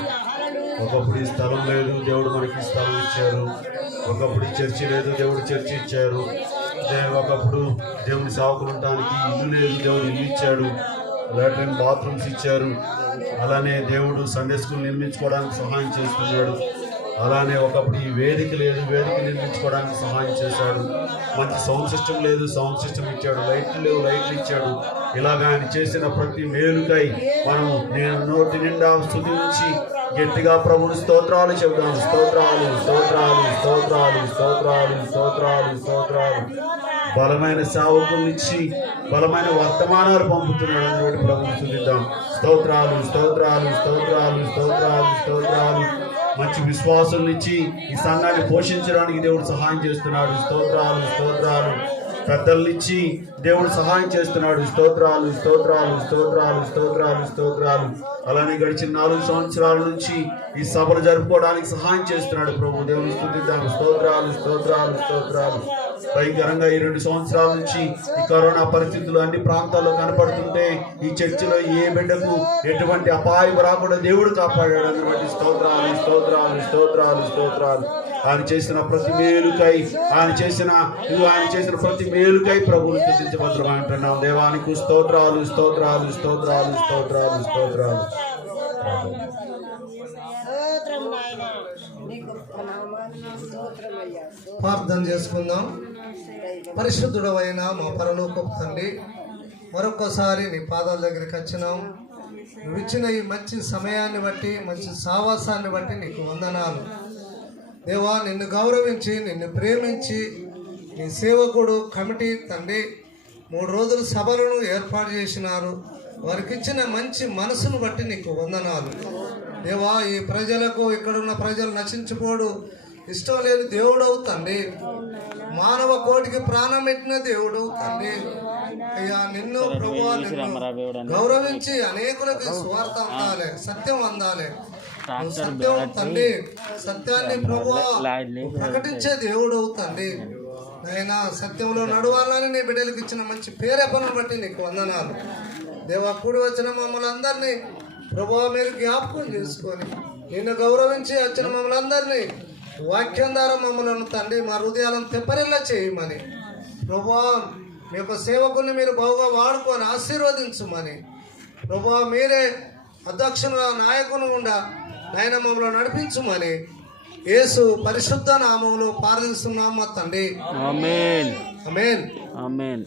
ఒకప్పుడు ఈ స్థలం లేదు, దేవుడు మనకి స్థలం ఇచ్చారు. ఒకప్పుడు చర్చి లేదు, దేవుడు చర్చి ఇచ్చారు. ఒకప్పుడు దేవుని సేవకులు ఉండడానికి ఇల్లు లేదు, దేవుడు ఇల్లు ఇచ్చాడు. లాట్రిన్ బాత్రూమ్స్ ఇచ్చారు. అలానే దేవుడు సండే స్కూల్ నిర్మించుకోవడానికి సహాయం చేస్తున్నాడు. అలానే ఒకప్పుడు ఈ వేదిక లేదు, వేదిక నిర్మించుకోవడానికి సహాయం చేశాడు. మంచి సౌండ్ సిస్టమ్ లేదు, సౌండ్ సిస్టమ్ ఇచ్చాడు. లైట్లు లేవు, లైట్లు ఇచ్చాడు. ఇలాగా ఆయన చేసిన ప్రతి మేలుకై మనం నేను నోటి నిండా స్తుతించి గట్టిగా ప్రభువుని స్తోత్రాలు చెబుదాం. స్తోత్రాలు స్తోత్రాలు స్తోత్రాలు స్తోత్రాలు స్తోత్రాలు స్తోత్రాలు. బలమైన సేవకుల్నిచ్చి బలమైన వర్తమానాలు పంపుతున్నాడు అని ప్రభువుని స్తుతిద్దాం. స్తోత్రాలు స్తోత్రాలు స్తోత్రాలు స్తోత్రాలు స్తోత్రాలు. మంచి విశ్వాసుల్నిచ్చి ఈ సంఘాన్ని పోషించడానికి దేవుడు సహాయం చేస్తున్నాడు. స్తోత్రాలు స్తోత్రాలు. పెద్దల్నిచ్చి దేవుడు సహాయం చేస్తున్నాడు. స్తోత్రాలు స్తోత్రాలు స్తోత్రాలు స్తోత్రాలు స్తోత్రాలు. అలానే గడిచిన 4 సంవత్సరాల నుంచి ఈ సభలు జరుపుకోవడానికి సహాయం చేస్తున్నాడు ప్రభు. దేవుని స్తుతిద్దాం. స్తోత్రాలు స్తోత్రాలు స్తోత్రాలు. భయంకరంగా ఈ 2 సంవత్సరాల నుంచి ఈ కరోనా పరిస్థితులు అన్ని ప్రాంతాల్లో కనపడుతుంటే ఈ చర్చిలో ఏ బిడ్డకు ఎటువంటి అపాయం రాకుండా దేవుడు కాపాడాడు. అందుబట్టి స్తోత్రాలు స్తోత్రాలు స్తోత్రాలు స్తోత్రాలు. ఆయన చేసిన ప్రతి మేలుకై ఆయన చేసిన ప్రతి మేలుకై ప్రభువుని స్తుతించబద్రం అంటున్నాం. దేవానికి స్తోత్రాలు స్తోత్రాలు స్తోత్రాలు స్తోత్రాలు స్తోత్రాలు. ప్రార్థన చేసుకుందాం. పరిశుద్ధుడవైన మా పరలోకపు తండ్రి, మరొకసారి నీ పాదాల దగ్గరికి వచ్చినాం. నువ్వు ఇచ్చిన ఈ మంచి సమయాన్ని బట్టి, మంచి సావాసాన్ని బట్టి నీకు వందనాలు దేవా. నిన్ను గౌరవించి నిన్ను ప్రేమించి నీ సేవకుడు కమిటీ తండ్రి 3 రోజుల సభలను ఏర్పాటు చేసినారు. వారికి ఇచ్చిన మంచి మనసును బట్టి నీకు వందనాలు దేవా. ఈ ప్రజలకు ఇక్కడున్న ప్రజలు నశించుకోడు ఇష్టం లేని దేవుడు తండ్రి. మానవ కోటికి ప్రాణం పెట్టిన దేవుడు తండ్రి. అయ్యా నిన్ను ప్రభువా నిన్ను గౌరవించి అనేకులకి స్వార్థ అందాలి, సత్యం అందాలి. సత్యం తండ్రి, సత్యాన్ని ప్రభువా ప్రకటించే దేవుడు తండ్రి. నైనా సత్యంలో నడవాలని నీ బిడ్డలకు ఇచ్చిన మంచి పేరెపను బట్టి నీకు వందనాలు దేవా. కూడి వచ్చిన మమ్మల్ని అందరినీ ప్రభువా మీరు జ్ఞాపకం చేసుకొని నిన్ను గౌరవించి వచ్చిన మమ్మల్ని అందరినీ వాక్యం ద్వారా మమ్మల్ని తండ్రి మా హృదయాలను తెప్పరిల్లా చేయమని ప్రభువా మీ యొక్క సేవకుల్ని మీరు బాగా వాడుకొని ఆశీర్వదించమని ప్రభువా మీరే అధ్యక్షులుగా నాయకులు ఉండా ఆయన మమ్మల్ని నడిపించుమని యేసు పరిశుద్ధ నామములో ప్రార్థిస్తున్నాము మా తండ్రి. ఆమేన్ ఆమేన్ ఆమేన్.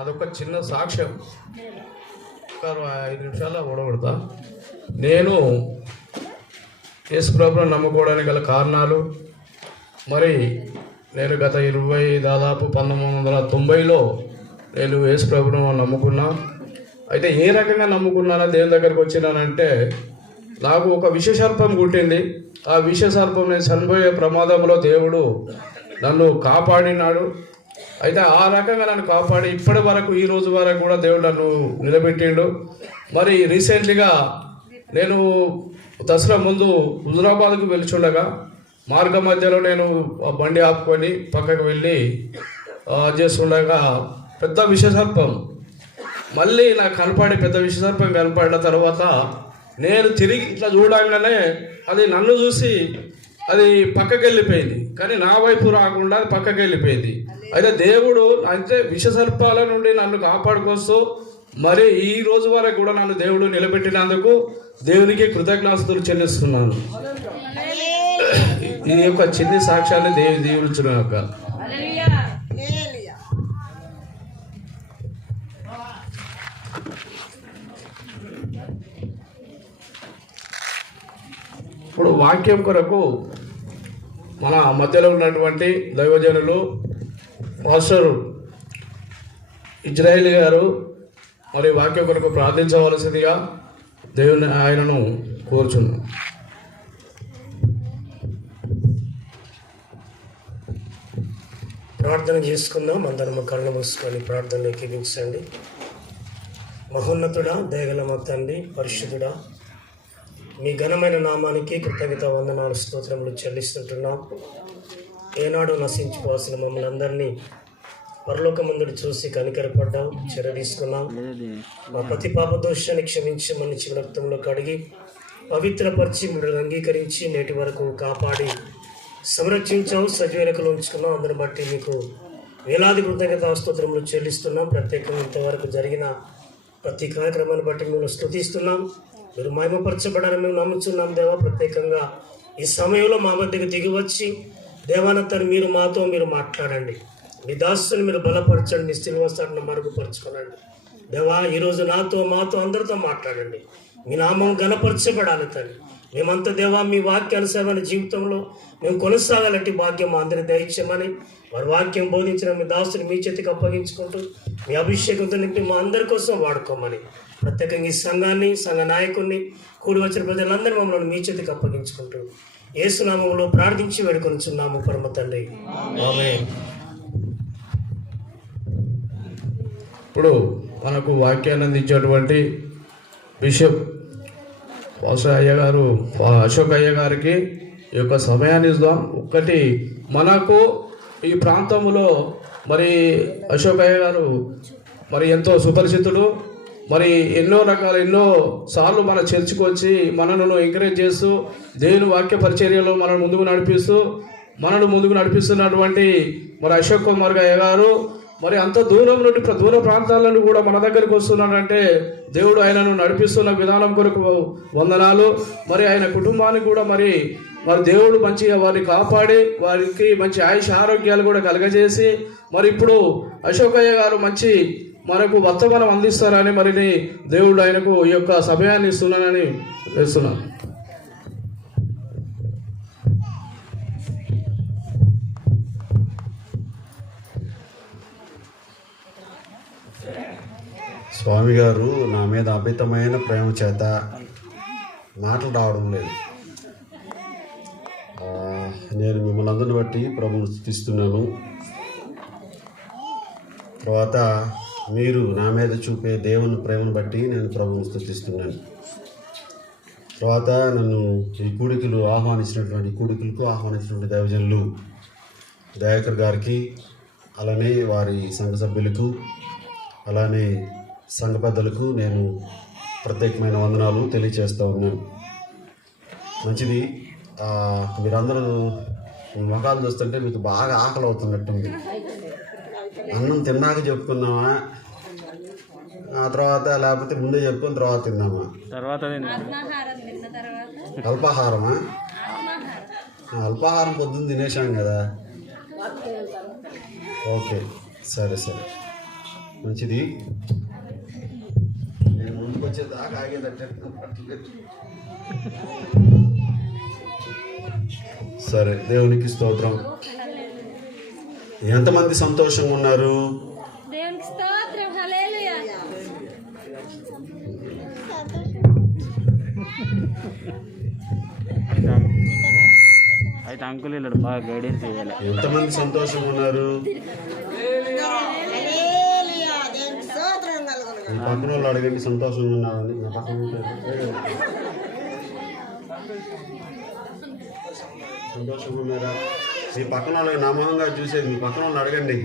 అదొక చిన్న సాక్ష్యం, 5 నిమిషాల్లో ఓడగొడతా. నేను యేసు ప్రభువును నమ్ముకోవడానికి గల కారణాలు, మరి నేను గత దాదాపు 1990లో నేను యేసు ప్రభువును నమ్ముకున్నా. అయితే ఏ రకంగా నమ్ముకున్నానో దేవుని దగ్గరికి వచ్చినానంటే, నాకు ఒక విషసర్పం కుట్టింది. ఆ విషసర్పం నేను చనిపోయే ప్రమాదంలో దేవుడు నన్ను కాపాడినాడు. అయితే ఆ రకంగా నన్ను కాపాడి ఇప్పటి వరకు ఈ రోజు వరకు కూడా దేవుడు నన్ను నిలబెట్టిండు. మరి రీసెంట్లీగా నేను దసరా ముందు హుజురాబాద్కు వెళ్తుండగా మార్గ మధ్యలో నేను బండి ఆపుకొని పక్కకు వెళ్ళి చేస్తుండగా పెద్ద విషసర్పం మళ్ళీ నాకు కనపడి పెద్ద విషసర్పం కనపడిన తర్వాత నేను తిరిగి ఇట్లా చూడంగానే అది నన్ను చూసి అది పక్కకి వెళ్ళిపోయింది. కానీ నా వైపు రాకుండా అది పక్కకి వెళ్ళిపోయింది. అయితే దేవుడు అంటే విషసర్పాల నుండి నన్ను కాపాడుకొస్తూ మరి ఈ రోజు వరకు కూడా నన్ను దేవుడు నిలబెట్టినందుకు దేవునికి కృతజ్ఞతలు చెల్లిస్తున్నాను. ఈ యొక్క చిన్ని సాక్ష్యాన్ని దీవించిన యొక్క ఇప్పుడు వాక్యం కొరకు మన మధ్యలో ఉన్నటువంటి దైవజనులు పాస్టర్ ఇజ్రాయిల్ గారు మరి వాక్యం కొరకు ప్రార్థించవలసిందిగా దేవుని ఆయనను కోరుచున్నాం. ప్రార్థన చేసుకుందాం. అందరము కళ్ళు మూసుకొని ప్రార్థనలు ఎక్కించండి. మహోన్నతుడా, దయగల మా తండ్రి, పరిశుద్ధుడా, మీ ఘనమైన నామానికి కృతజ్ఞత వందనాలు స్తోత్రములు చెల్లిస్తుంటున్నాం. ఏనాడు నశించిపోవాల్సిన మమ్మల్ని అందరినీ పరలోకమందుడు చూసి కనికరపడ్డావు, చర్య తీసుకున్నాం. మా ప్రతి పాప దోషాన్ని క్షమించి మన్నించి రక్తంలో కడిగి పవిత్రపరిచి మిమ్మల్ని అంగీకరించి నేటి వరకు కాపాడి సంరక్షించావు, సజీవనకులు ఉంచుకున్నాం. అందరిని బట్టి మీకు వేలాది కృతజ్ఞత స్తోత్రములు చెల్లిస్తున్నాం. ప్రత్యేకంగా ఇంతవరకు జరిగిన ప్రతి కార్యక్రమాన్ని బట్టి మేము స్తుతిస్తున్నాం. మీరు మహిమపరచబడాలని మేము నమ్ముతున్నాం దేవా. ప్రత్యేకంగా ఈ సమయంలో మా మధ్యకు దిగి వచ్చి దేవానంతని మీరు మాతో మీరు మాట్లాడండి. మీ దాసుని మీరు బలపరచండి, మీ స్థిరవస్తాన్ని మరుగుపరచుకోనండి దేవా. ఈరోజు మాతో అందరితో మాట్లాడండి. మీ నామం ఘనపరచబడాలి తండ్రి. మేమంతా దేవా మీ వాక్యానుసారమైన జీవితంలో మేము కొనసాగాలంటే భాగ్యం అందరి దయచేయమని వారి వాక్యం బోధించిన మీ దాసుని మీ చేతికి అప్పగించుకుంటూ మీ అభిషేకంతో నింపి మా అందరి కోసం వాడుకోమని ప్రత్యేకంగా ఈ సంఘాన్ని, సంఘ నాయకుడిని, కూడి వచ్చిన ప్రజలందరూ మమ్మల్ని మీ చేతికి అప్పగించుకుంటూ యేసునామంలో ప్రార్థించి వేడుకొనిచున్నాము పరమ తండ్రి, ఆమేన్. ఇప్పుడు మనకు వాక్యాన్ని అందించేటువంటి బిషప్ పాస్టర్ అయ్య గారు, అశోక్ అయ్య గారికి ఈ యొక్క సమయాన్ని ఇద్దాం. ఒకటి మనకు ఈ ప్రాంతంలో మరి అశోక్ అయ్య గారు మరి ఎంతో సుపరిచితుడు. మరి ఎన్నో సార్లు మన చర్చికి వచ్చి మనను ఎంకరేజ్ చేస్తూ దేవుని వాక్య పరిచర్యలో మనల్ని ముందుకు నడిపిస్తున్నటువంటి మరి అశోక్ కుమార్ అయ్య గారు మరి అంత దూరం నుండి దూర ప్రాంతాలను కూడా మన దగ్గరికి వస్తున్నాడంటే దేవుడు ఆయనను నడిపిస్తున్న విధానం కొరకు వందనాలు. మరి ఆయన కుటుంబానికి కూడా మరి దేవుడు మంచిగా వారిని కాపాడి వారికి మంచి ఆయుష ఆరోగ్యాలు కూడా కలగజేసి మరి ఇప్పుడు అశోకయ్య గారు మంచి మనకు వర్తమానం అందిస్తారని మరి దేవుడు ఆయనకు ఈ యొక్క సమయాన్ని ఇస్తున్నానని వేస్తున్నాను. స్వామి గారు నా మీద అమితమైన ప్రేమ చేత మాటలు రావడం లేదు. నేను మిమ్మల్ని అందరిని బట్టి ప్రభువును స్తుతిస్తున్నాను. తర్వాత మీరు నా మీద చూపే దేవుని ప్రేమను బట్టి నేను ప్రభువును స్తుతిస్తున్నాను. తర్వాత నన్ను ఈ కూడికలకు ఆహ్వానించినటువంటి దైవజనులు దయాకర్ గారికి, అలానే వారి సంఘ సభ్యులకు, అలానే సంఘ పెద్దలకు నేను ప్రత్యేకమైన వందనాలు తెలియచేస్తూ ఉన్నాను. మంచిది. మీరందరూ ముఖాలు చూస్తుంటే మీకు బాగా ఆకలి అవుతున్నట్టుంది. అన్నం తిన్నాక చెప్పుకున్నామా, ఆ తర్వాత లేకపోతే ముందే చెప్పుకుని తర్వాత తిన్నామా? అల్పాహారమా? అల్పాహారం పొద్దున్న తినేసాం కదా. ఓకే, సరే మంచిది. నేను ముందుకు వచ్చేదాకా ఆగేదట్టు. సరే, దేవునికి స్తోత్రం. ఎంతమంది సంతోషంగా ఉన్నారు? అయితే అంకుల్ వెళ్ళాడు, బాగా గైడెన్స్ చేయాలి. ఎంతమంది సంతోషంగా ఉన్నారు? పక్కన వాళ్ళు అడగండి సంతోషంగా ఉన్నారని. నా పక్కన సంతోషంగా ఉన్నారా? మీ పక్కన వాళ్ళకి నమ్మకంగా చూసేది మీ పక్కన వాళ్ళు అడగండి.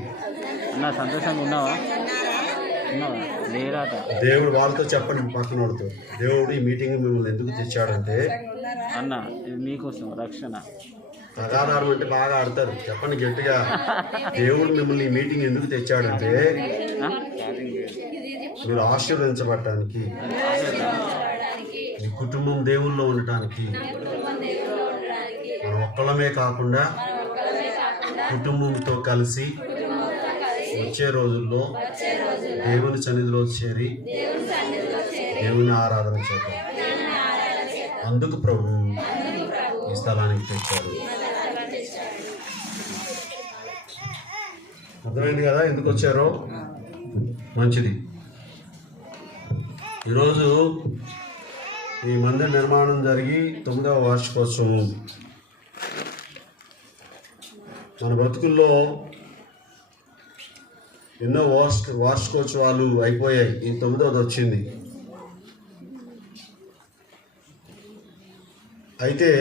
అన్న సంతోషంగా ఉన్నావా? దేవుడు వాళ్ళతో చెప్పండి. మీ పక్కన వాళ్ళతో, దేవుడు ఈ మీటింగ్ మిమ్మల్ని ఎందుకు తెచ్చాడంటే అన్న ఇది మీకోసం రక్షణ. ప్రకారం అంటే బాగా ఆడతారు. చెప్పండి గట్టిగా. దేవుడు మిమ్మల్ని ఈ మీటింగ్ ఎందుకు తెచ్చాడంటే మీరు ఆశీర్వదించబడటానికి, మీ కుటుంబం దేవుల్లో ఉండటానికి. మనం ఒక్కళ్ళమే కాకుండా కుటుంబంతో కలిసి వచ్చే రోజుల్లో దేవుని సన్నిధిలో చేరి దేవుని ఆరాధన చేద్దాం. అందుకు ప్రభు ఈ స్థలానికి తెచ్చారు. అర్థమైంది కదా ఎందుకు వచ్చారో? మంచిది. ఈరోజు ఈ మందిర నిర్మాణం జరిగి 9వ వార్షికోత్సవం. మన బ్రతుకుల్లో ఎన్నో వార్షికోత్సవాలు అయిపోయాయి. ఈ 9వది వచ్చింది. అయితే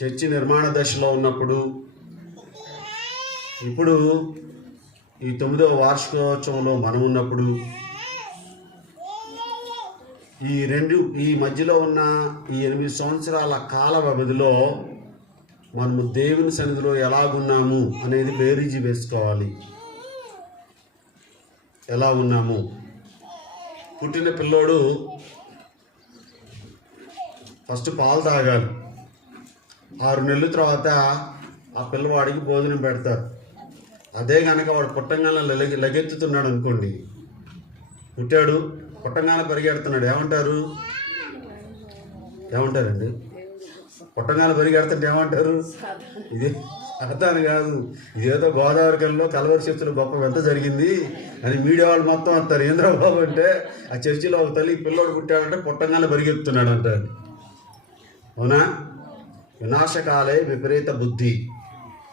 చర్చి నిర్మాణ దశలో ఉన్నప్పుడు, ఇప్పుడు ఈ 9వ వార్షికోత్సవంలో మనం ఉన్నప్పుడు, ఈ మధ్యలో ఉన్న ఈ 8 సంవత్సరాల కాల వ్యవధిలో మనము దేవుని సన్నిధిలో ఎలాగున్నాము అనేది బేరీజు వేసుకోవాలి. ఎలా ఉన్నాము? పుట్టిన పిల్లోడు ఫస్ట్ పాలు తాగాలి. 6 నెలల తర్వాత ఆ పిల్లవాడికి భోజనం పెడతారు. అదే కనుక వాడు పుట్టంగానే లగెత్తుతున్నాడు అనుకోండి, పుట్టాడు పుట్టంగానే పరిగెడుతున్నాడు, ఏమంటారండి? పుట్టంగానే పరిగెడుతుంటే ఏమంటారు? ఇది అర్థాన్ని కాదు, ఇదేదో గోదావరి కల్లో కలవరి చర్చిలో గొప్ప వింత జరిగింది అని మీడియా వాళ్ళు మొత్తం అంటారు. ఏంద్రబాబు అంటే ఆ చర్చిలో ఒక తల్లి పిల్లోడు పుట్టాడంటే పుట్టంగానే పరిగెత్తున్నాడు అంటారు. అవునా? వినాశకాలే విపరీత బుద్ధి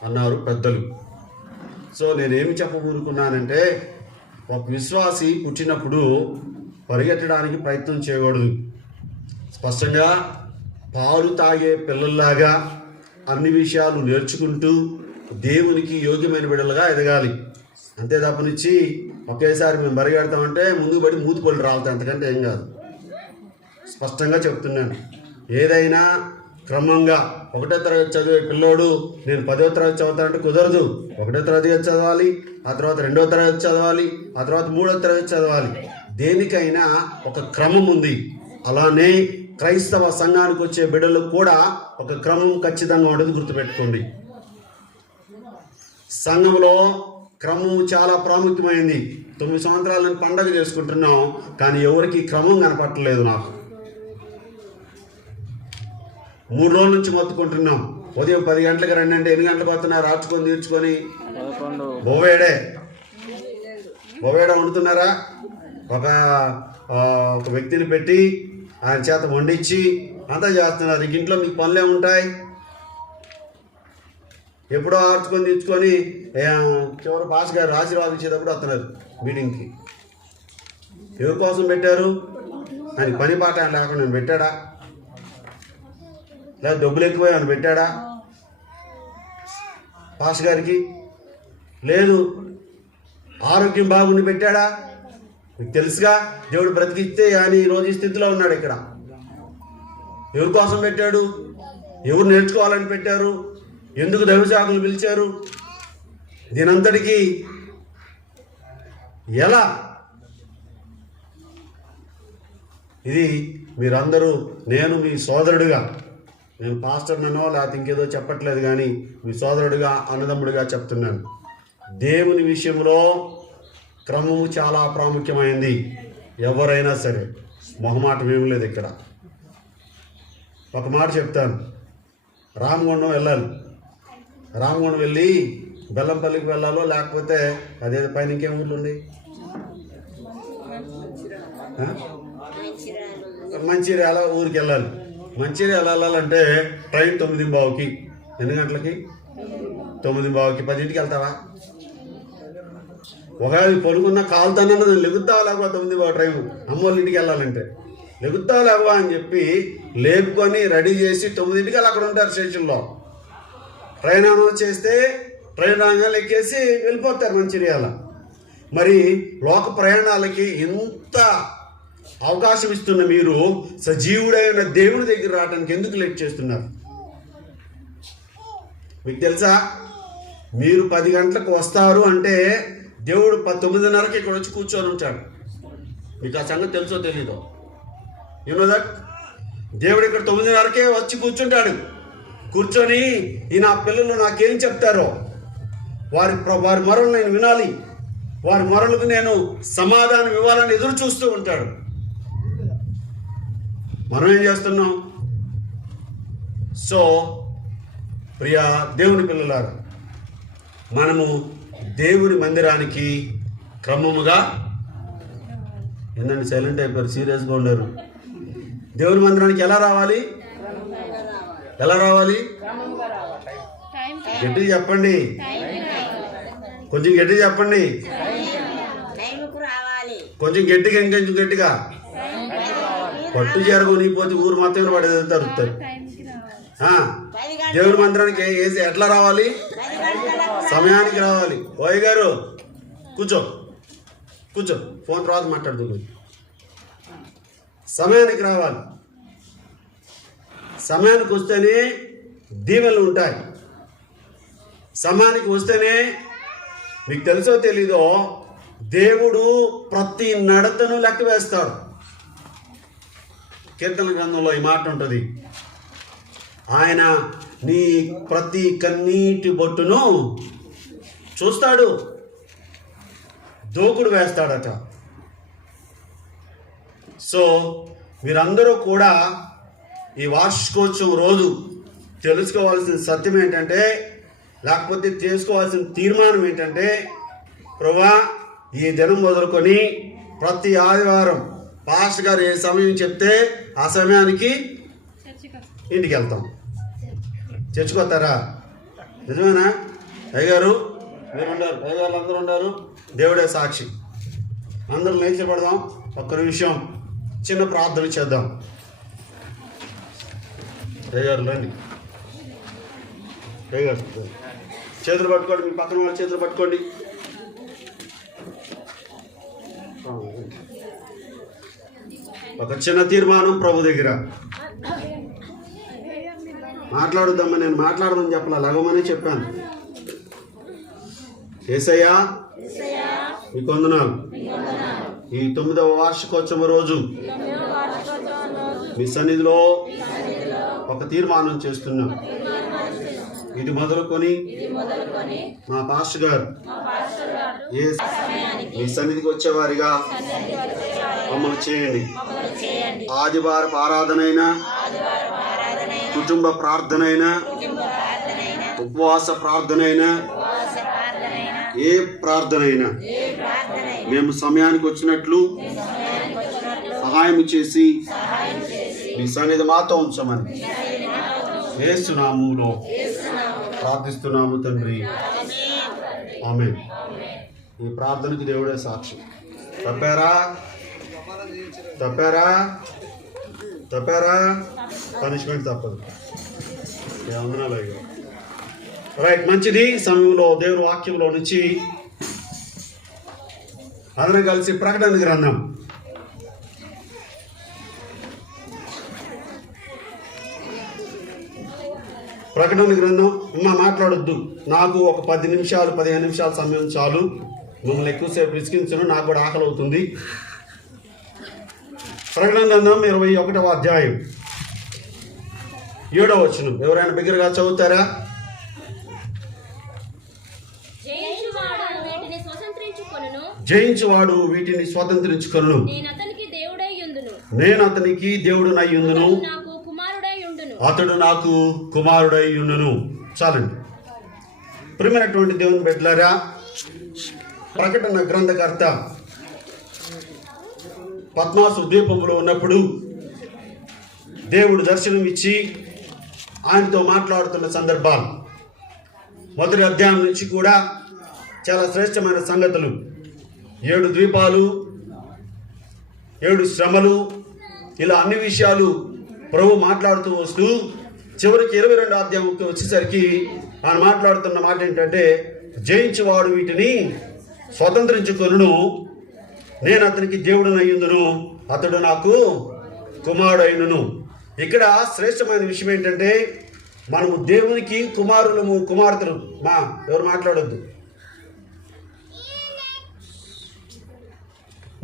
అన్నారు పెద్దలు. సో నేనేమి చెప్పబోనుకున్నానంటే, ఒక విశ్వాసి పుట్టినప్పుడు పరిగెత్తడానికి ప్రయత్నం చేయకూడదు. స్పష్టంగా పాలు తాగే పిల్లల్లాగా అన్ని విషయాలు నేర్చుకుంటూ దేవునికి యోగ్యమైన బిడ్డలుగా ఎదగాలి. అంతే తప్పనిచ్చి ఒకేసారి మేము పరిగెడతామంటే ముందుకు పడి మూతిపళ్ళు రాలుతాయి, అంతకంటే ఏం కాదు. స్పష్టంగా చెప్తున్నాను. ఏదైనా క్రమంగా 1వ తరగతి చదివే పిల్లోడు నేను 10వ తరగతి చదువుతానంటే కుదరదు. 1వ తరగతి చదవాలి, ఆ తర్వాత 2వ తరగతి చదవాలి, ఆ తర్వాత 3వ తరగతి చదవాలి. దేనికైనా ఒక క్రమం ఉంది. అలానే క్రైస్తవ సంఘానికి వచ్చే బిడ్డలకు కూడా ఒక క్రమం ఖచ్చితంగా ఉంటుంది, గుర్తుపెట్టుకోండి. సంఘంలో క్రమం చాలా ప్రాముఖ్యమైంది. 9 సంవత్సరాలు పండగ చేసుకుంటున్నాం, కానీ ఎవరికి క్రమం కనపట్టలేదు. నాకు 3 రోజుల నుంచి మొత్తుకుంటున్నాం. ఉదయం 10 గంటలకు రండి అంటే 8 గంటలకు వస్తున్నారు, రాచుకొని తీర్చుకొని. బొవేడ వండుతున్నారా? ఒక వ్యక్తిని పెట్టి ఆయన చేత వండించి అంతా చేస్తున్నారు. ఇంట్లో మీకు పనులే ఉంటాయి. ఎప్పుడో ఆర్చుకొని తీర్చుకొని చివరి భాష గారు ఆశీర్వాదం ఇచ్చేటప్పుడు వస్తున్నారు మీటింగ్కి. ఎవరి కోసం పెట్టారు? ఆయన పని పాట లేకుండా పెట్టాడా? లేదా డబ్బులు ఎక్కువ అని పెట్టాడా పాస్ గారికి? లేదు. ఆరోగ్యం బాగుండి పెట్టాడా? మీకు తెలుసుగా, దేవుడు బ్రతికిస్తే ఆయన ఈరోజు ఈ స్థితిలో ఉన్నాడు. ఇక్కడ ఎవరి కోసం పెట్టాడు? ఎవరు నేర్చుకోవాలని పెట్టారు? ఎందుకు దైవసేవకులు పిలిచారు? దీనంతటికీ ఎలా? ఇది మీరందరూ, నేను మీ సోదరుడిగా, నేను పాస్టర్నో లేకపోతే ఇంకేదో చెప్పట్లేదు, కానీ మీ సోదరుడిగా అన్నదమ్ముడిగా చెప్తున్నాను. దేవుని విషయంలో క్రమము చాలా ప్రాముఖ్యమైంది. ఎవరైనా సరే మొహమాటం ఏమి లేదు. ఇక్కడ ఒక మాట చెప్తాను. రామగుండం వెళ్ళాలి. రామగుండం వెళ్ళి బెల్లంపల్లికి వెళ్ళాలో, లేకపోతే అదే పైన ఇంకేం ఊర్లు ఉన్నాయి, మంచిర్యాల ఊరికి వెళ్ళాలి. మంచిర్యాల వెళ్ళాలంటే ట్రైన్ 9:15కి. ఎన్ని గంటలకి? 9:15కి. 10ంటికి వెళ్తావా? ఒకవేళ పడుకున్న కాలుతానన్నా నేను లెగుద్దావా లేకపోతే 9:15 ట్రైన్ అమ్మోళ్ళ ఇంటికి వెళ్ళాలంటే లెగుద్దావా లేవా అని చెప్పి లేపుకొని రెడీ చేసి 9ంటికి అక్కడ ఉంటారు స్టేషన్లో. ట్రైన్ అనౌన్స్ చేస్తే ట్రైన్ రాగానే ఎక్కేసి వెళ్ళిపోతారు మంచిర్యాల. మరి లోక ప్రయాణాలకి ఎంత అవకాశం ఇస్తున్న మీరు సజీవుడైన దేవుడి దగ్గర రావడానికి ఎందుకు లేట్ చేస్తున్నారు? మీకు తెలుసా, మీరు 10 గంటలకు వస్తారు అంటే దేవుడు 9:30కి ఇక్కడ వచ్చి కూర్చొని ఉంటాడు. మీకు ఆ సంగతి తెలుసో తెలీదో? You know that? దేవుడు ఇక్కడ 9:30కే వచ్చి కూర్చుంటాడు. కూర్చొని ఈ నా పిల్లలు నాకేం చెప్తారో, వారి మొరలు నేను వినాలి, వారి మొరలకు నేను సమాధానం ఇవ్వాలని ఎదురు చూస్తూ ఉంటాడు. మనం ఏం చేస్తున్నాం? సో ప్రియా దేవుని పిల్లలారా, మనము దేవుని మందిరానికి క్రమముగా ఏంటంటే సైలెంట్ అయిపోయారు, సీరియస్గా ఉన్నారు. దేవుని మందిరానికి ఎలా రావాలి? ఎలా రావాలి? గట్టిగా చెప్పండి, కొంచెం గట్టిగా చెప్పండి, కొంచెం గట్టిగా, ఇంకొంచెం గట్టిగా. పట్టు జరగనిపోతే ఊరు మొత్తం పడేది తరుగుతారు. దేవుని మందిరానికి ఎట్లా రావాలి? సమయానికి రావాలి. ఓయ్ గారు కూర్చో, కూర్చో, ఫోన్ తర్వాత మాట్లాడుతుంది. సమయానికి రావాలి. సమయానికి వస్తేనే దీవెనలు ఉంటాయి. సమయానికి వస్తేనే మీకు తెలుసో తెలీదో దేవుడు ప్రతి నడతను లెక్క వేస్తాడు. కీర్తన గ్రంథంలో ఈ మాట ఉంటుంది, ఆయన నీ ప్రతి కన్నీటి బొట్టును చూస్తాడు, దూకుడు వేస్తాడట. సో మీరందరూ కూడా ఈ వార్షికోత్సవం రోజు తెలుసుకోవాల్సిన సత్యం ఏంటంటే, లేకపోతే చేసుకోవాల్సిన తీర్మానం ఏంటంటే, ప్రభువా ఈ దినం మొదలుకొని ప్రతి ఆదివారం పాస్టర్ గారు ఏ సమయం చెప్తే ఆ సమయానికి ఇంటికి వెళ్తాం. చర్చకొస్తారా? నిజమేనా? అయ్యగారు మీరు ఉన్నారు, అయ్యగారు అందరూ ఉన్నారు, దేవుడే సాక్షి. అందరూ లేచి పడదాం, ఒక్క నిమిషం చిన్న ప్రార్థన చేద్దాం. అయ్యగారు రండి, అయ్యగారు చేతులు పట్టుకోండి, మీ పక్కన వాళ్ళ చేతులు పట్టుకోండి. ఒక చిన్న తీర్మానం ప్రభు దగ్గర. మాట్లాడుద్దామని నేను మాట్లాడమని చెప్పాల, లగమని చెప్పాను. యేసయ్యా మీకు వందనాలు. ఈ 9వ వార్షికోత్సవం రోజు మీ సన్నిధిలో ఒక తీర్మానం చేస్తున్నాం. ఇది మొదలుకొని మా పాస్టర్ గారు మీ సన్నిధికి వచ్చేవారిగా మమ్మల్ని చేయండి. ఆదివారపు ఆరాధనైనా, కుటుంబ ప్రార్థనైనా, ఉపవాస ప్రార్థనైనా, ఏ ప్రార్థనైనా మేము సమయానికి వచ్చినట్లు సహాయం చేసి మీ సన్నిధి మాతో ఉంచమని యేసు నామములో ప్రార్థిస్తున్నాము తండ్రి, ఆమేన్. ఈ ప్రార్థనకి దేవుడే సాక్షి. తప్పారా తప్పారా తప్పారా పనిష్మెంట్ తప్పదు. వందనాలు అయ్యో. రైట్, మంచిది. సమయంలో దేవుని వాక్యంలో నుంచి అందరం కలిసి ప్రకటన గ్రంథం అమ్మ మాట్లాడొద్దు, నాకు ఒక 10 నిమిషాలు 15 నిమిషాల సమయం చాలు, మిమ్మల్ని ఎక్కువసేపు విసిగించను, నాకు కూడా ఆకలి అవుతుంది. ప్రకటన గ్రంథం 21వ అధ్యాయం 7వ వచనం ఎవరైనా బిగ్గరగా చదువుతారా? జయించువాడు వీటిని స్వతంత్రించుకొనును, నేను అతనికి దేవుడునై యుందును, అతడు నాకు కుమారుడై యుండును. చాలండి. ప్రియమైనటువంటి దేవుని బిడ్డలారా, ప్రకటన గ్రంథకర్త పద్మాసు ద్వీపంలో ఉన్నప్పుడు దేవుడు దర్శనం ఇచ్చి ఆయనతో మాట్లాడుతున్న సందర్భాలు, మొదటి అధ్యాయం నుంచి కూడా చాలా శ్రేష్టమైన సంగతులు, 7 ద్వీపాలు, 7 శ్రమలు, ఇలా అన్ని విషయాలు ప్రభు మాట్లాడుతూ వస్తూ చివరికి 22వ అధ్యాయంకి వచ్చేసరికి ఆయన మాట్లాడుతున్న మాట ఏంటంటే, జయించువాడు వీటిని స్వతంత్రించుకొనును, నేను అతనికి దేవుడునయ్యుందును, అతడు నాకు కుమారుడైనను. ఇక్కడ శ్రేష్టమైన విషయం ఏంటంటే, మనము దేవునికి కుమారులము కుమార్తెలు. ఎవరు మాట్లాడొద్దు.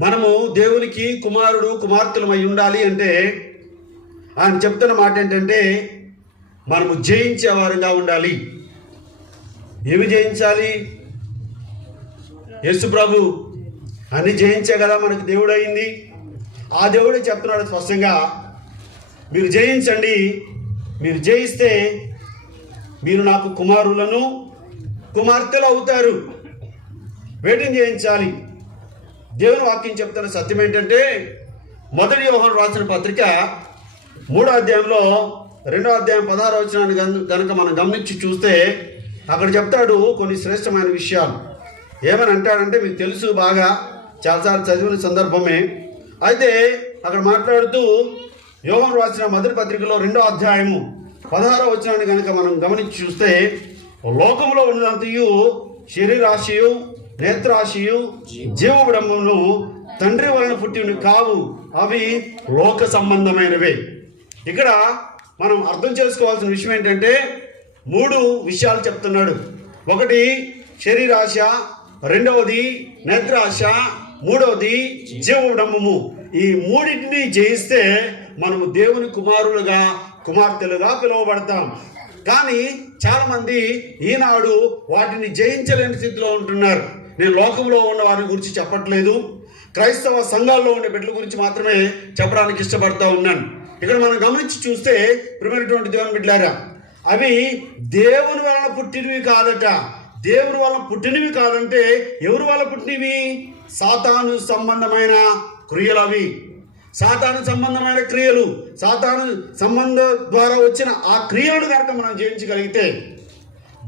మనము దేవునికి కుమారుడు కుమార్తెలమై ఉండాలి అంటే ఆయన చెప్తున్న మాట ఏంటంటే, మనము జయించేవారుగా ఉండాలి. ఏమి జయించాలి? యేసు ప్రభు అన్ని జయించే కదా మనకు దేవుడు అయింది. ఆ దేవుడే చెప్తున్నాడు స్పష్టంగా, మీరు జయించండి, మీరు జయిస్తే మీరు నాకు కుమారులను కుమార్తెలు అవుతారు. వెయిటింగ్ చేయించాలి. దేవుని వాక్యం చెప్తున్న సత్యం ఏంటంటే, మొదటి యోహాను రాసిన పత్రిక 3వ అధ్యాయంలో 2వ అధ్యాయం 16వ వచనాన్ని కనుక మనం గమనించి చూస్తే అక్కడ చెప్తాడు కొన్ని శ్రేష్టమైన విషయాలు. ఏమని అంటాడంటే, మీకు తెలుసు, బాగా చాలాసార్లు చదివిన సందర్భమే. అయితే అక్కడ మాట్లాడుతూ యోహాను రాసిన మొదటి పత్రికలో 2వ అధ్యాయము 16వ వచనాన్ని కనుక మనం గమనించి చూస్తే, లోకంలో ఉన్నంతయు శరీరాశయు, నేత్రాశయు, జీవబడమును తండ్రి వలన పుట్టినవి కావు, అవి లోక సంబంధమైనవే. ఇక్కడ మనం అర్థం చేసుకోవాల్సిన విషయం ఏంటంటే 3 విషయాలు చెప్తున్నాడు. ఒకటి శరీరాశ, రెండవది నేత్రాశ, మూడవది జీవబడము. ఈ మూడింటిని జయిస్తే మనము దేవుని కుమారులుగా, కుమార్తెలుగా పిలువబడతాం. కానీ చాలామంది ఈనాడు వాటిని జయించలేని స్థితిలో ఉంటున్నారు. నేను లోకంలో ఉన్న వారి గురించి చెప్పట్లేదు, క్రైస్తవ సంఘాల్లో ఉండే బిడ్డల గురించి మాత్రమే చెప్పడానికి ఇష్టపడతా ఉన్నాను. ఇక్కడ మనం గమనించి చూస్తే ప్రియమైనటువంటి దేవుని బిడ్డలారా, అవి దేవుని వలన పుట్టినవి కాదట. దేవుని వలన పుట్టినవి కాదంటే ఎవరి వల్ల పుట్టినవి? సాతాను సంబంధమైన క్రియలు. అవి సాతాను సంబంధమైన క్రియలు. సాతాను సంబంధం ద్వారా వచ్చిన ఆ క్రియలను కనుక మనం జయించగలిగితే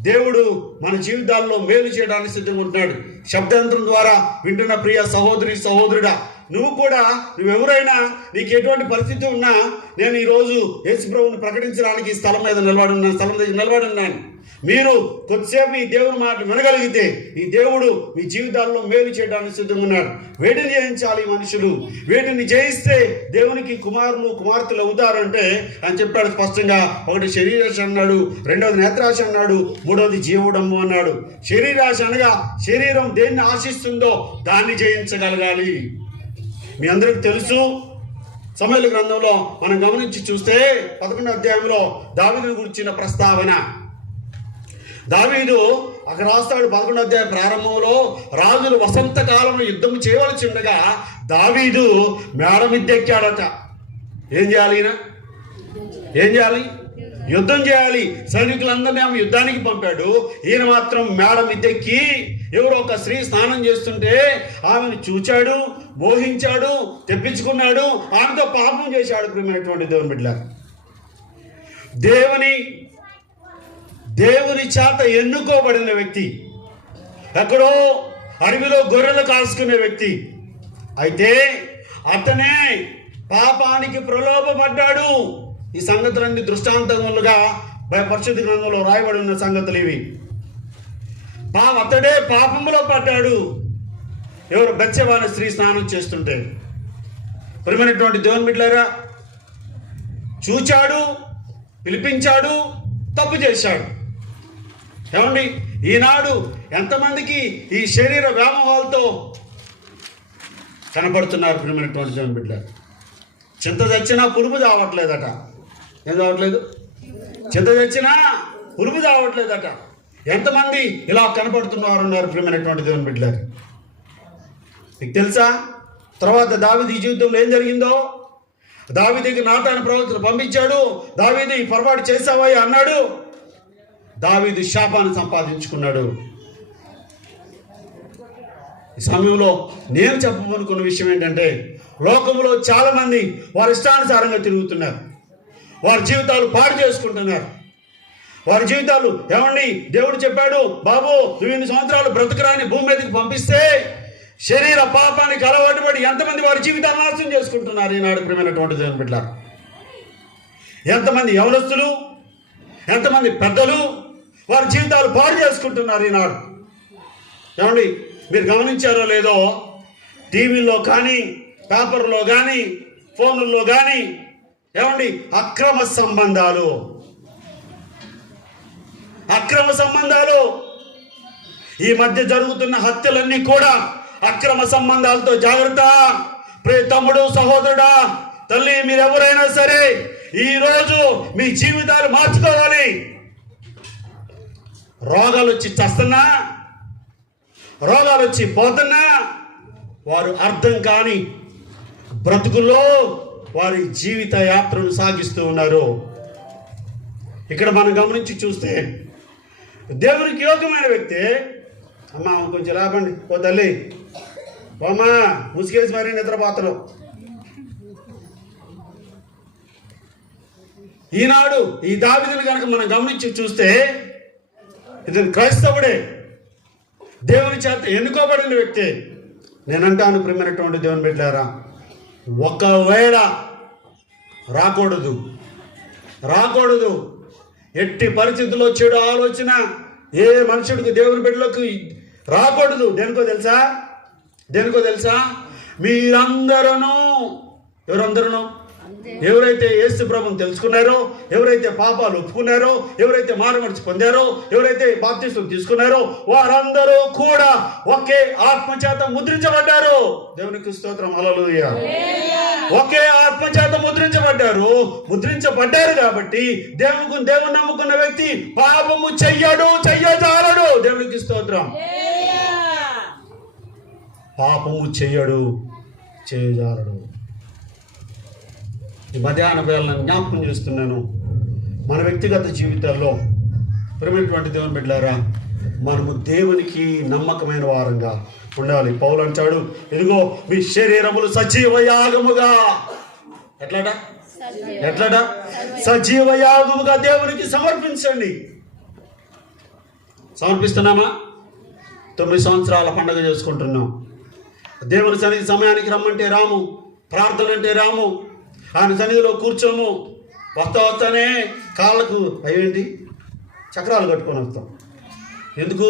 దేవుడు మన జీవితాల్లో మేలు చేయడానికి సిద్ధంగా ఉంటున్నాడు. శబ్దాంతరం ద్వారా వింటున్న ప్రియ సహోదరి, సహోదరుడా, నువ్వెవరైనా నీకు ఎటువంటి పరిస్థితి ఉన్నా, నేను ఈరోజు యేసు ప్రభువుని ప్రకటించడానికి ఈ స్థలం దగ్గర నిలబడి ఉన్నాను. మీరు కొద్దిసేపు ఈ దేవుని మాట వినగలిగితే ఈ దేవుడు మీ జీవితాల్లో మేలు చేయడానికి సిద్ధంగా ఉన్నాడు. వేటిని జయించాలి మనుషులు? వేటిని జయిస్తే దేవునికి కుమారులు, కుమార్తెలు అవుతారంటే అని చెప్పాడు స్పష్టంగా. ఒకటి శరీరాశ అన్నాడు, రెండవది నేత్రాశ అన్నాడు, మూడవది జీవడము అన్నాడు. శరీరాశ అనగా శరీరం దేన్ని ఆశిస్తుందో దాన్ని జయించగలగాలి. మీ అందరికి తెలుసు, సమూయేలు గ్రంథంలో మనం గమనించి చూస్తే 11వ అధ్యాయంలో దావీదును గురించిన ప్రస్తావన. దావీదు అక్కడ రాస్తాడు 11వ అధ్యాయం ప్రారంభంలో, రాజులు వసంతకాలంలో యుద్ధం చేయవలసి ఉండగా దావీదు మేడ మిద్దెక్కాడట. ఏం చేయాలి? ఏం చేయాలి? యుద్ధం చేయాలి. సైనికులందరినీ ఆమె యుద్ధానికి పంపాడు. ఈయన మాత్రం మేడ మిద్దెక్కి ఎవరో ఒక స్త్రీ స్నానం చేస్తుంటే ఆమెను చూచాడు, మోహించాడు, తెప్పించుకున్నాడు, ఆమెతో పాపం చేశాడు. ప్రియమైనటువంటి దేవుని బిడ్డలారా, దేవుని చేత ఎన్నుకోబడిన వ్యక్తి, ఎక్కడో అడవిలో గొర్రెలు కాసుకునే వ్యక్తి, అయితే అతనే పాపానికి ప్రలోభపడ్డాడు. ఈ సంగతులన్నీ దృష్టాంతములుగా పరిశుద్ధ గ్రంథంలో రాయబడి ఉన్న సంగతులు ఇవి. అతడే పాపంలో పడ్డాడు. ఎవరు? బెత్షెబా స్త్రీ స్నానం చేస్తుంటే. ప్రియమైనటువంటి దేవుని బిడ్డలారా, చూచాడు, పిలిపించాడు, తప్పు చేశాడు. ఏమండి, ఈనాడు ఎంతమందికి ఈ శరీర వ్యామోహాలతో కనబడుతున్నారు? ప్రియమైనటువంటి దేవుని బిడ్డలారా, చింత తెచ్చినా పురుగు చావట్లేదట. ఏం చావట్లేదు? చింత తెచ్చినా పురుగు చావట్లేదట. ఎంతమంది ఇలా కనపడుతున్నారు? ప్రియమైనటువంటి దేవుని బిడ్డలారా, మీకు తెలుసా తర్వాత దావీదు జీవితంలో ఏం జరిగిందో? దావీదుకి నాతాను ప్రవక్తను పంపించాడు. దావీదు ఈ పొరపాటు చేసావా అన్నాడు. దావీదు శాపాన్ని సంపాదించుకున్నాడు. ఈ సమయంలో నేను చెప్పమనుకున్న విషయం ఏంటంటే, లోకంలో చాలామంది వారి ఇష్టానుసారంగా తిరుగుతున్నారు. వారి జీవితాలు పాడు చేసుకుంటున్నారు. వారి జీవితాలు, ఏమండి, దేవుడు చెప్పాడు, బాబు నువ్వు 2 సంవత్సరాలు బ్రతకరాని భూమి మీదకి పంపిస్తే శరీర పాపానికి అలవాటు పడి ఎంతమంది వారి జీవితాలు నాశనం చేసుకుంటున్నారు ఈనాడు. ప్రియమైనటువంటి దేవుని బిడ్డలారా, ఎంతమంది యవనస్తులు, ఎంతమంది పెద్దలు వారి జీవితాలు పాడు చేసుకుంటున్నారు ఈనాడు. ఏమండి, మీరు గమనించారో లేదో, టీవీల్లో కానీ, పేపర్లో కానీ, ఫోన్లలో కానీ, ఏమండి, అక్రమ సంబంధాలు. ఈ మధ్య జరుగుతున్న హత్యలన్నీ కూడా అక్రమ సంబంధాలతో. జాగ్రత్త ప్రియ తమ్ముడు, సహోదరుడా, తల్లి, మీరెవరైనా సరే ఈరోజు మీ జీవితాలు మార్చుకోవాలి. రోగాలు వచ్చి చస్తున్నా, రోగాలు వచ్చి పోతున్నా, వారు అర్థం కాని బ్రతుకుల్లో వారి జీవిత యాత్రను సాగిస్తూ ఉన్నారు. ఇక్కడ మనం గమనించి చూస్తే దేవునికి యోగ్యమైన వ్యక్తి. అమ్మ కొంచెం రాబండి, ఓ తల్లి అమ్మా ముసుగేసి మరీ నిద్రపోతారు. ఈనాడు ఈ దావీదుని కనుక మనం గమనించి చూస్తే ఇతను క్రైస్తవుడే, దేవుని చేత ఎన్నుకోబడిన వ్యక్తి. నేనంటాను ప్రియమైనటువంటి దేవుని బిడ్డలారా, ఒకవేళ రాకూడదు ఎట్టి పరిస్థితుల్లో చెడు ఆలోచన ఏ మనుషుడికి దేవుని బిడ్డలకు రాకూడదు. దేనికో తెలుసా? ఎవరందరూ ఎవరైతే యేసు ప్రభువుని తెలుసుకున్నారో, ఎవరైతే పాపాలు ఒప్పుకున్నారో, ఎవరైతే మారుమనసు పొందారో, ఎవరైతే బాప్తిస్మం తీసుకున్నారో వారందరూ కూడా ఒకే ఆత్మచేత ముద్రించబడ్డారు. దేవునికి స్తోత్రం, హల్లెలూయా. ఒకే ఆత్మచేత ముద్రించబడ్డారు కాబట్టి దేవుని నమ్ముకున్న వ్యక్తి పాపము చెయ్యజాలడు. దేవునికి స్తోత్రం. పాపము చేయజాలడు. ఈ మధ్యాహ్న వేళను జ్ఞాపకం చేస్తున్నాను. మన వ్యక్తిగత జీవితాల్లో ప్రియమైనటువంటి దేవుని బిడ్డలారా, మనము దేవునికి నమ్మకమైన వారంగా ఉండాలి. పౌలు అంటాడు, ఇదిగో మీ శరీరములు సజీవ యాగముగా ఎట్లట సజీవ యాగముగా దేవునికి సమర్పించండి. సమర్పిస్తున్నామా? 9 సంవత్సరాల పండుగ చేసుకుంటున్నాం. దేవుని సన్నిధి సమయానికి రమ్మంటే రాము, ప్రార్థన అంటే రాము, ఆయన సన్నిధిలో కూర్చోము. వస్తానే కాళ్ళకు అవేంటి చక్రాలు కట్టుకొని వస్తాం. ఎందుకు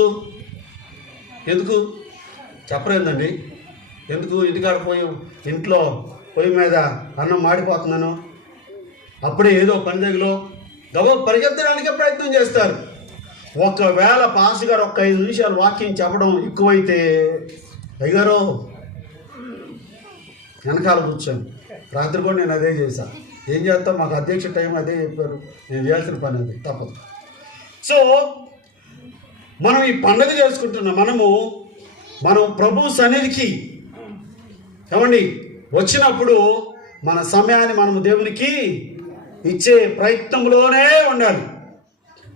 చెప్పరేందండి? ఎందుకు? ఇంటికాడ ఇంట్లో పొయ్యి మీద అన్నం మాడిపోతున్నాను, అప్పుడే ఏదో పని దగ్గరలో పరిగెత్తడానికే ప్రయత్నం చేస్తారు. ఒకవేళ పాస్ గారు 5 నిమిషాలు వాక్యం చెప్పడం ఎక్కువైతే, అయ్యగారు వెనకాల కూర్చొని రాత్రి కూడా నేను అదే చేశాను. ఏం చేస్తాం, మాకు అధ్యక్ష టైం అదే చెప్పారు, నేను చేయాల్సిన పని అది తప్పదు. సో మనం ఈ పండుగ చేసుకుంటున్నాం. మనం ప్రభు సన్నిధికి ఏమండి వచ్చినప్పుడు మన సమయాన్ని మనము దేవునికి ఇచ్చే ప్రయత్నంలోనే ఉండాలి.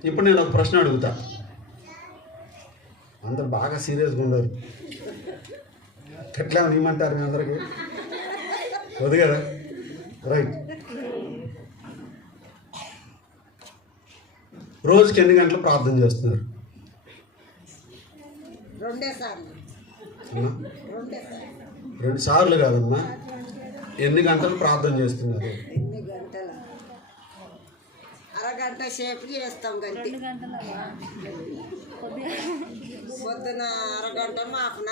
ఇప్పుడు నేను ఒక ప్రశ్న అడుగుతా, అందరు బాగా సీరియస్గా ఉండరు, ఎట్లా ఏమంటారు మీ అందరికీ? వద్దు కదా, రైట్. రోజుకి ఎన్ని గంటలు ప్రార్థన చేస్తున్నారు? 2 సార్లు కాదమ్మా, ఎన్ని గంటలు ప్రార్థన చేస్తున్నారు? అరగంట సేపు చేస్తాం. పొద్దున అరగంట, మాపున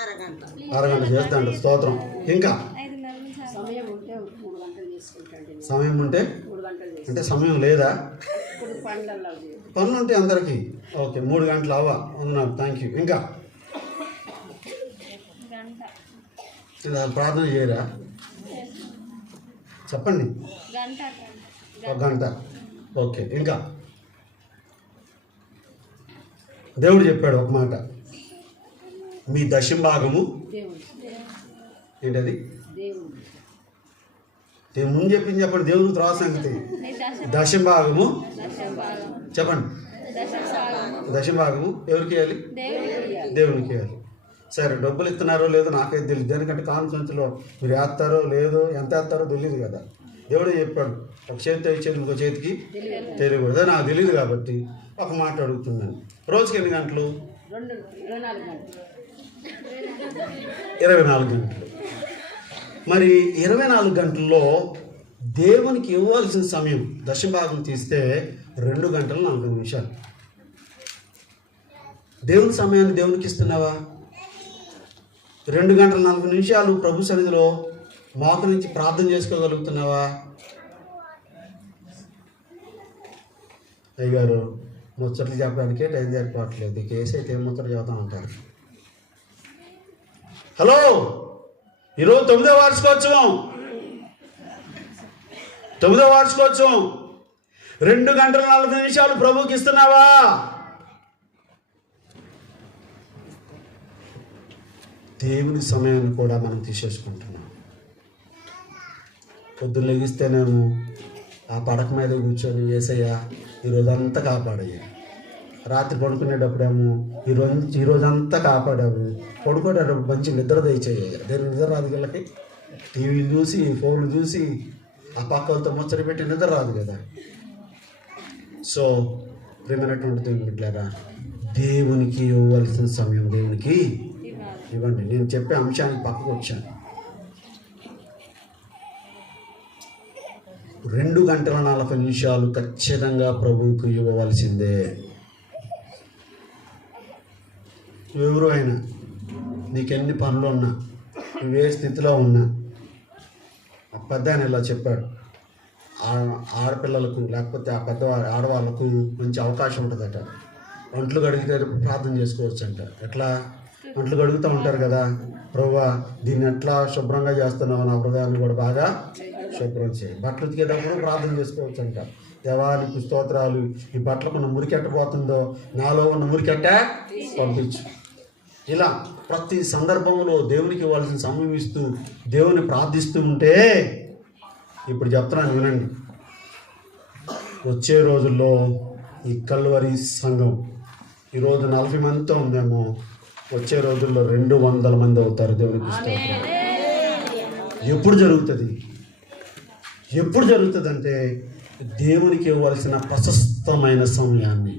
అరగంట చేస్తాంట. స్తోత్రం. ఇంకా సమయం ఉంటే అంటే సమయం లేదా? పనులు ఉంటే అందరికీ ఓకే, 3 గంటలు అవ్వా ఉన్నారు. Thank you. ఇంకా ప్రార్థన చేయరా? చెప్పండి. 1 గంట. ఓకే. ఇంకా దేవుడు చెప్పాడు ఒక మాట, మీ దశంభాగము ఏంటది? ముందు చెప్పింది చెప్పండి. దేవుడు తర్వాత సంగతి. దశంభాగము చెప్పండి. దశంభాగము ఎవరికి ఇవ్వాలి? దేవునికి ఇవ్వాలి. సరే, డబ్బులు ఇస్తున్నారో లేదో నాకైతే తెలియదు, ఎందుకంటే కాన్ఫరెన్స్లో మీరు వేస్తారో లేదో ఎంత వేస్తారో తెలియదు కదా. దేవుడే చెప్పాడు, ఒక చేతితో ఇచ్చేది ఇంకో చేతికి తెలియకూడదు. నాకు తెలియదు కాబట్టి ఒక మాట అడుగుతున్నాను. రోజుకి ఎన్ని గంటలు? 24 గంటలు. మరి 24 గంటల్లో దేవునికి ఇవ్వాల్సిన సమయం దశభాగం తీస్తే 2 గంటల 40 నిమిషాలు. దేవుని సమయాన్ని దేవునికి ఇస్తున్నావా? 2 గంటల 40 నిమిషాలు ప్రభు సన్నిధిలో మోకరించి నుంచి ప్రార్థన చేసుకోగలుగుతున్నావా? అయ్యగారు ముచ్చట్లు చెప్పడానికే టైం సరిపోవట్లేదు, కేసు అయితే ఏం ముచ్చట్లు చెబుతా ఉంటారు. హలో, ఈరోజు 9వ వార్షికోత్సవం 2 గంటల 40 నిమిషాలు ప్రభువుకి ఇస్తున్నావా? దేవుని సమయాన్ని కూడా మనం తీసేసుకుంటున్నాం. పొద్దున్న లెగిస్తేనేమో ఆ పడక మీద కూర్చొని యేసయ్యా ఈరోజంతా కాపాడయ్యా, రాత్రి పడుకునేటప్పుడేమో ఈ రోజంతా కాపాడావు, పడుకునేటప్పుడు మంచి నిద్ర దయచేయ. దేని నిద్ర రాదు వీళ్ళకి, టీవీలు చూసి ఫోన్లు చూసి ఆ పక్కలతో ముచ్చట పెట్టి నిద్ర రాదు కదా. సో ప్రియమైనటువంటి దేవుని బిడ్డలారా, దేవునికి ఇవ్వవలసిన సమయం దేవునికి ఇవ్వండి. నేను చెప్పే అంశానికి పక్కకు వచ్చాను. 2 గంటల 40 నిమిషాలు ఖచ్చితంగా ప్రభువుకు ఇవ్వవలసిందే. ఎవరు అయినా నీకెన్ని పనులు ఉన్నా, నువ్వే స్థితిలో ఉన్నా, పెద్ద ఆయన ఇలా చెప్పాడు, ఆడపిల్లలకు లేకపోతే ఆ పెద్ద ఆడవాళ్ళకు మంచి అవకాశం ఉంటుందట. ఒంట్లు కడిగితే ప్రార్థన చేసుకోవచ్చు అంట. ఎట్లా ఒంట్లు కడుగుతూ ఉంటారు కదా, ప్రభువా దీన్ని ఎట్లా శుభ్రంగా చేస్తున్నావు, నా హృదయాన్ని కూడా బాగా శుభ్రం చేయి. బట్టలు ఉతికేటప్పుడు ప్రార్థన చేసుకోవచ్చు అంట. దేవానికి స్తోత్రాలు, ఈ బట్టలకు ఉన్న మురికెట్టబోతుందో, నాలో ఉన్న మురికెట్ట పంపించు. ఇలా ప్రతి సందర్భంలో దేవునికి ఇవ్వాల్సిన సమయం ఇస్తూ దేవుని ప్రార్థిస్తూ ఉంటే, ఇప్పుడు చెప్తున్నాను వినండి, వచ్చే రోజుల్లో ఈ కల్వరి సంఘం ఈరోజు 40 మందితో ఉందేమో, వచ్చే రోజుల్లో 200 మంది అవుతారు. దేవునికి స్తోత్రం. ఎప్పుడు జరుగుతుంది? ఎప్పుడు జరుగుతుందంటే దేవునికి ఇవ్వాల్సిన ప్రశస్తమైన సమయాన్ని,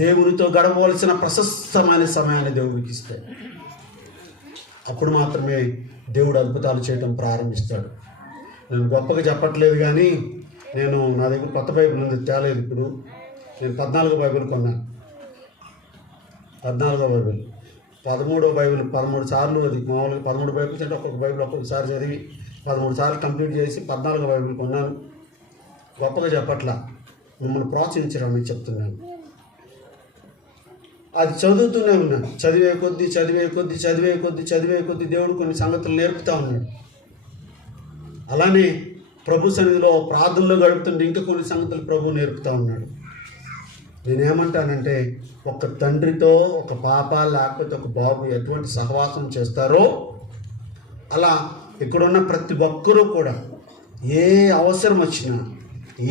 దేవునితో గడపవలసిన ప్రశస్తమైన సమయాన్ని దేవునికి ఇస్తే అప్పుడు మాత్రమే దేవుడు అద్భుతాలు చేయడం ప్రారంభిస్తాడు. నేను గొప్పగా చెప్పట్లేదు, కానీ నా దగ్గర కొత్త బైబిల్ ఉంది, తేలేదు. ఇప్పుడు నేను 14వ బైబిల్ కొన్నాను. 14వ బైబిల్, 13వ బైబిల్ 13 సార్లు, అది మామూలుగా 13 బైబిల్స్ అంటే ఒక్కొక్క బైబిల్ ఒక్కొక్కసారి చదివి 13 సార్లు కంప్లీట్ చేసి 14వ బైబిల్ కొన్నాను. గొప్పగా చెప్పట్లా, మిమ్మల్ని ప్రోత్సహించడానికి చెప్తున్నాను. అది చదువుతూనే ఉన్నాను. చదివే కొద్దీ దేవుడు కొన్ని సంగతులు నేర్పుతూ ఉన్నాడు. అలానే ప్రభు సన్నిధిలో ప్రార్థనలో గడుపుతుంటే ఇంకా కొన్ని సంగతులు ప్రభు నేర్పుతూ ఉన్నాడు. నేనేమంటానంటే, ఒక తండ్రితో ఒక పాప లేకపోతే ఒక బాబు ఎటువంటి సహవాసం చేస్తారో అలా ఇక్కడున్న ప్రతి ఒక్కరూ కూడా ఏ అవసరం వచ్చినా,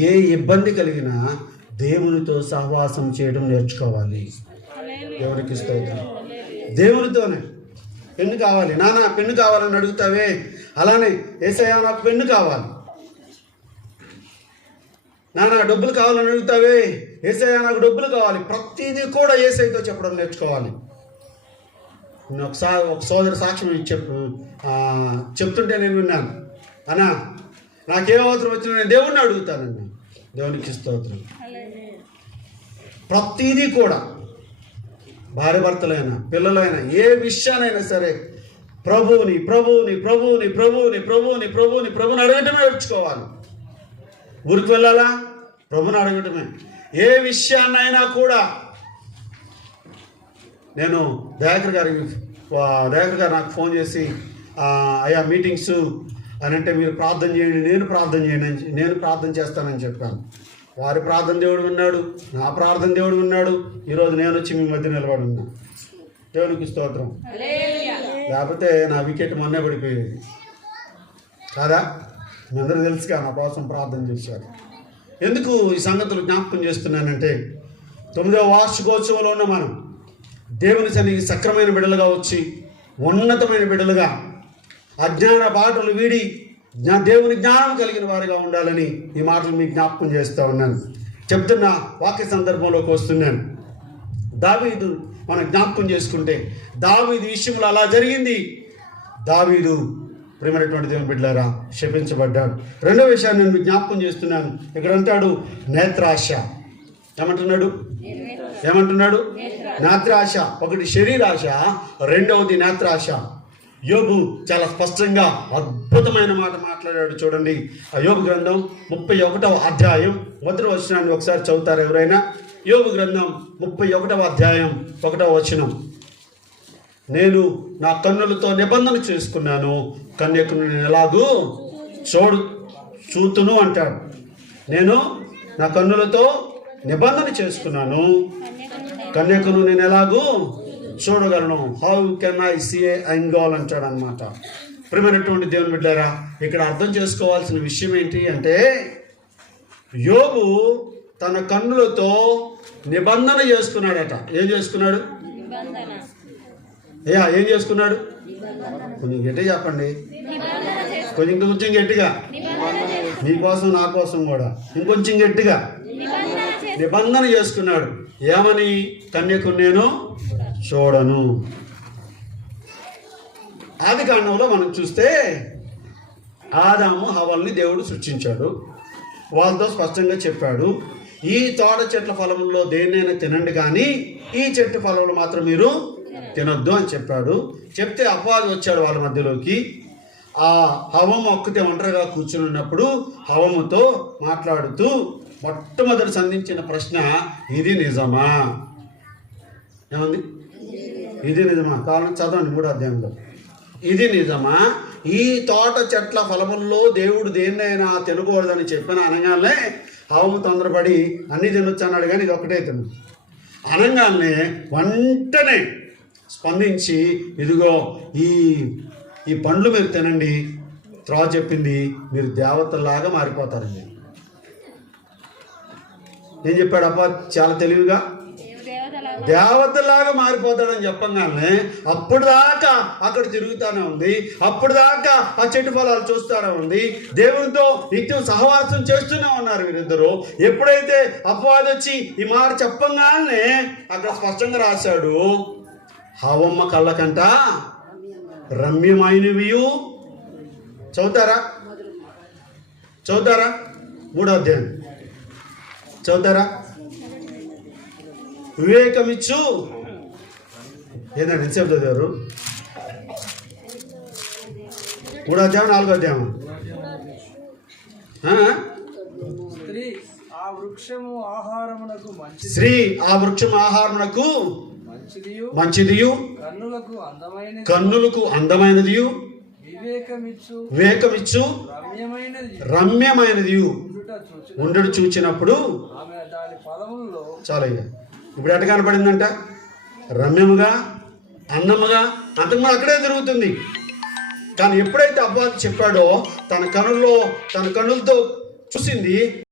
ఏ ఇబ్బంది కలిగినా దేవునితో సహవాసం చేయడం నేర్చుకోవాలి. దేవునికి స్తోత్రం. దేవునితోనే. పెన్ను కావాలి నాన్న, పెన్ను కావాలని అడుగుతావే, అలానే యేసయ్యా నాకు పెన్ను కావాలి. నాన్న డబ్బులు కావాలని అడుగుతావే, యేసయ్యా నాకు డబ్బులు కావాలి. ప్రతిదీ కూడా యేసయ్యతో చెప్పడం నేర్చుకోవాలి. నేను ఒకసారి ఒక సోదరు సాక్ష్యం చెప్తుంటే నేను విన్నాను, అన్నా నాకేం అవసరం వచ్చినా నేను దేవుణ్ణి అడుగుతానన్నా. దేవునికి స్తోత్రం. ప్రతిదీ కూడా భార్య భర్తలైనా పిల్లలైనా ఏ విషయానైనా సరే ప్రభువుని అడగటమే నేర్చుకోవాలి. ఊరికి వెళ్ళాలా, ప్రభుని అడగటమే. ఏ విషయాన్నైనా కూడా నేను దయాకర్ గారు నాకు ఫోన్ చేసి, అయ్యా మీటింగ్స్ అని అంటే మీరు ప్రార్థన చేయండి, నేను ప్రార్థన చేస్తానని చెప్పాను. వారి ప్రార్థన దేవుడు విన్నాడు, నా ప్రార్థన దేవుడు విన్నాడు. ఈరోజు నేను వచ్చి మీ మధ్య నిలబడి ఉన్నా. దేవునికి స్తోత్రం. లేకపోతే నా వికెట్ మొన్నే పడిపోయేది కాదా? మీ అందరూ తెలుసుగా నా కోసం ప్రార్థన చేశారు. ఎందుకు ఈ సంగతులు జ్ఞాపకం చేస్తున్నానంటే, 9వ వార్షికోత్సవంలో ఉన్న మనం దేవుని సన్నిధికి సక్రమైన బిడ్డలుగా వచ్చి, ఉన్నతమైన బిడ్డలుగా అజ్ఞాన బాటలు వీడి దేవుని జ్ఞానం కలిగిన వారిగా ఉండాలని ఈ మాటలు మీకు జ్ఞాపకం చేస్తూ ఉన్నాను. చెప్తున్న వాక్య సందర్భంలోకి వస్తున్నాను. దావీదు మనం జ్ఞాపకం చేసుకుంటే, దావీదు విషయంలో అలా జరిగింది. దావీదు ప్రియమైనటువంటి దేవుని బిడ్డలారా శపించబడ్డాడు. రెండో విషయాన్ని నేను మీకు జ్ఞాపకం చేస్తున్నాను. ఇక్కడ అంటాడు నేత్రాశ. ఏమంటున్నాడు? నేత్రాశ. ఒకటి శరీరాశ, రెండవది నేత్రాశ. యోబు చాలా స్పష్టంగా అద్భుతమైన మాట మాట్లాడాడు. చూడండి, ఆ యోబు గ్రంథం 31వ అధ్యాయం 1వ వచనాన్ని ఒకసారి చదువుతారు ఎవరైనా? యోబు గ్రంథం 31వ అధ్యాయం 1వ వచనం. నేను నా కన్నులతో నిబంధన చేసుకున్నాను, కన్యకను నేను ఎలాగూ చూతును అంటాడు. నేను నా కన్నులతో నిబంధన చేసుకున్నాను, కన్యకను నేను ఎలాగూ చూడగలను. How can I see a angle అంటాడు అనమాట. ప్రియమైనటువంటి దేవుని బిడ్డలారా, ఇక్కడ అర్థం చేసుకోవాల్సిన విషయం ఏంటి అంటే, యోబు తన కన్నులతో నిబంధన చేసుకున్నాడట. ఏం చేసుకున్నాడు? అయ్యా ఏం చేసుకున్నాడు? కొంచెం గట్టిగా చెప్పండి, కొంచెం గట్టిగా, నీకోసం నా కోసం కూడా ఇంకొంచెం గట్టిగా నిబంధన చేసుకున్నాడు. ఏమని? కన్యకు నేను చూడను. ఆది కాండంలో మనం చూస్తే ఆదాము హవ్వల్ని దేవుడు సృష్టించాడు. వాళ్ళతో స్పష్టంగా చెప్పాడు, ఈ తోట చెట్ల ఫలముల్లో దేన్నైనా తినండి, కానీ ఈ చెట్టు ఫలములు మాత్రం మీరు తినొద్దు అని చెప్పాడు. చెప్తే అపవాది వచ్చాడు వాళ్ళ మధ్యలోకి. ఆ హవ్వము ఒక్కతే ఒంటరిగా కూర్చుని ఉన్నప్పుడు హవ్వముతో మాట్లాడుతూ మొట్టమొదటి సంధించిన ప్రశ్న, ఇది నిజమా? ఏమంది? ఇది నిజమా? కావాలని చదవండి 3వ అధ్యాయంలో. ఇది నిజమా? ఈ తోట చెట్ల ఫలముల్లో దేవుడు దేన్నైనా తినకూడదని చెప్పిన అనగానే హవ్వము తొందరపడి అన్నీ తినొచ్చు అన్నాడు, కానీ ఇది ఒకటే తిను అనగానే వెంటనే స్పందించి, ఇదిగో ఈ పండ్లు మీరు తినండి, తర్వాత చెప్పింది మీరు దేవతల్లాగా మారిపోతారండి. ఏం చెప్పాడు అప్ప? చాలా తెలివిగా దేవతలాగా మారిపోతాడని చెప్పగానే అప్పుడు దాకా అక్కడ తిరుగుతానే ఉంది, అప్పుడు దాకా ఆ చెట్టు ఫలాలు చూస్తూనే ఉంది, దేవునితో నిత్యం సహవాసం చేస్తూనే ఉన్నారు వీరిద్దరూ. ఎప్పుడైతే అపవాది వచ్చి ఈ మాట చెప్పగానే అక్కడ స్పష్టంగా రాశాడు, హవ్వమ్మ కళ్ళకంట రమ్యమైనవి. చదువుతారా? 3వ అధ్యాయం చదువుతారా? వివేకమిచ్చు ఏదండి ఎంతసేపు చదివారు? 3వ అధ్యాయం 4వ అధ్యాయం. స్త్రీ ఆ వృక్షము ఆహారమునకు మంచిదియు కన్నులకు అందమైనదియు వివేకమిచ్చు రమ్యమైనది ఉండడు చూచినప్పుడు. చాలా ఇప్పుడు ఎట్ట కనపడిందంట? రమ్యముగా, అందముగా. అంతకుముందు అక్కడే తిరుగుతుంది, కానీ ఎప్పుడైతే అపవాది చెప్పాడో తన కన్నులతో చూసింది,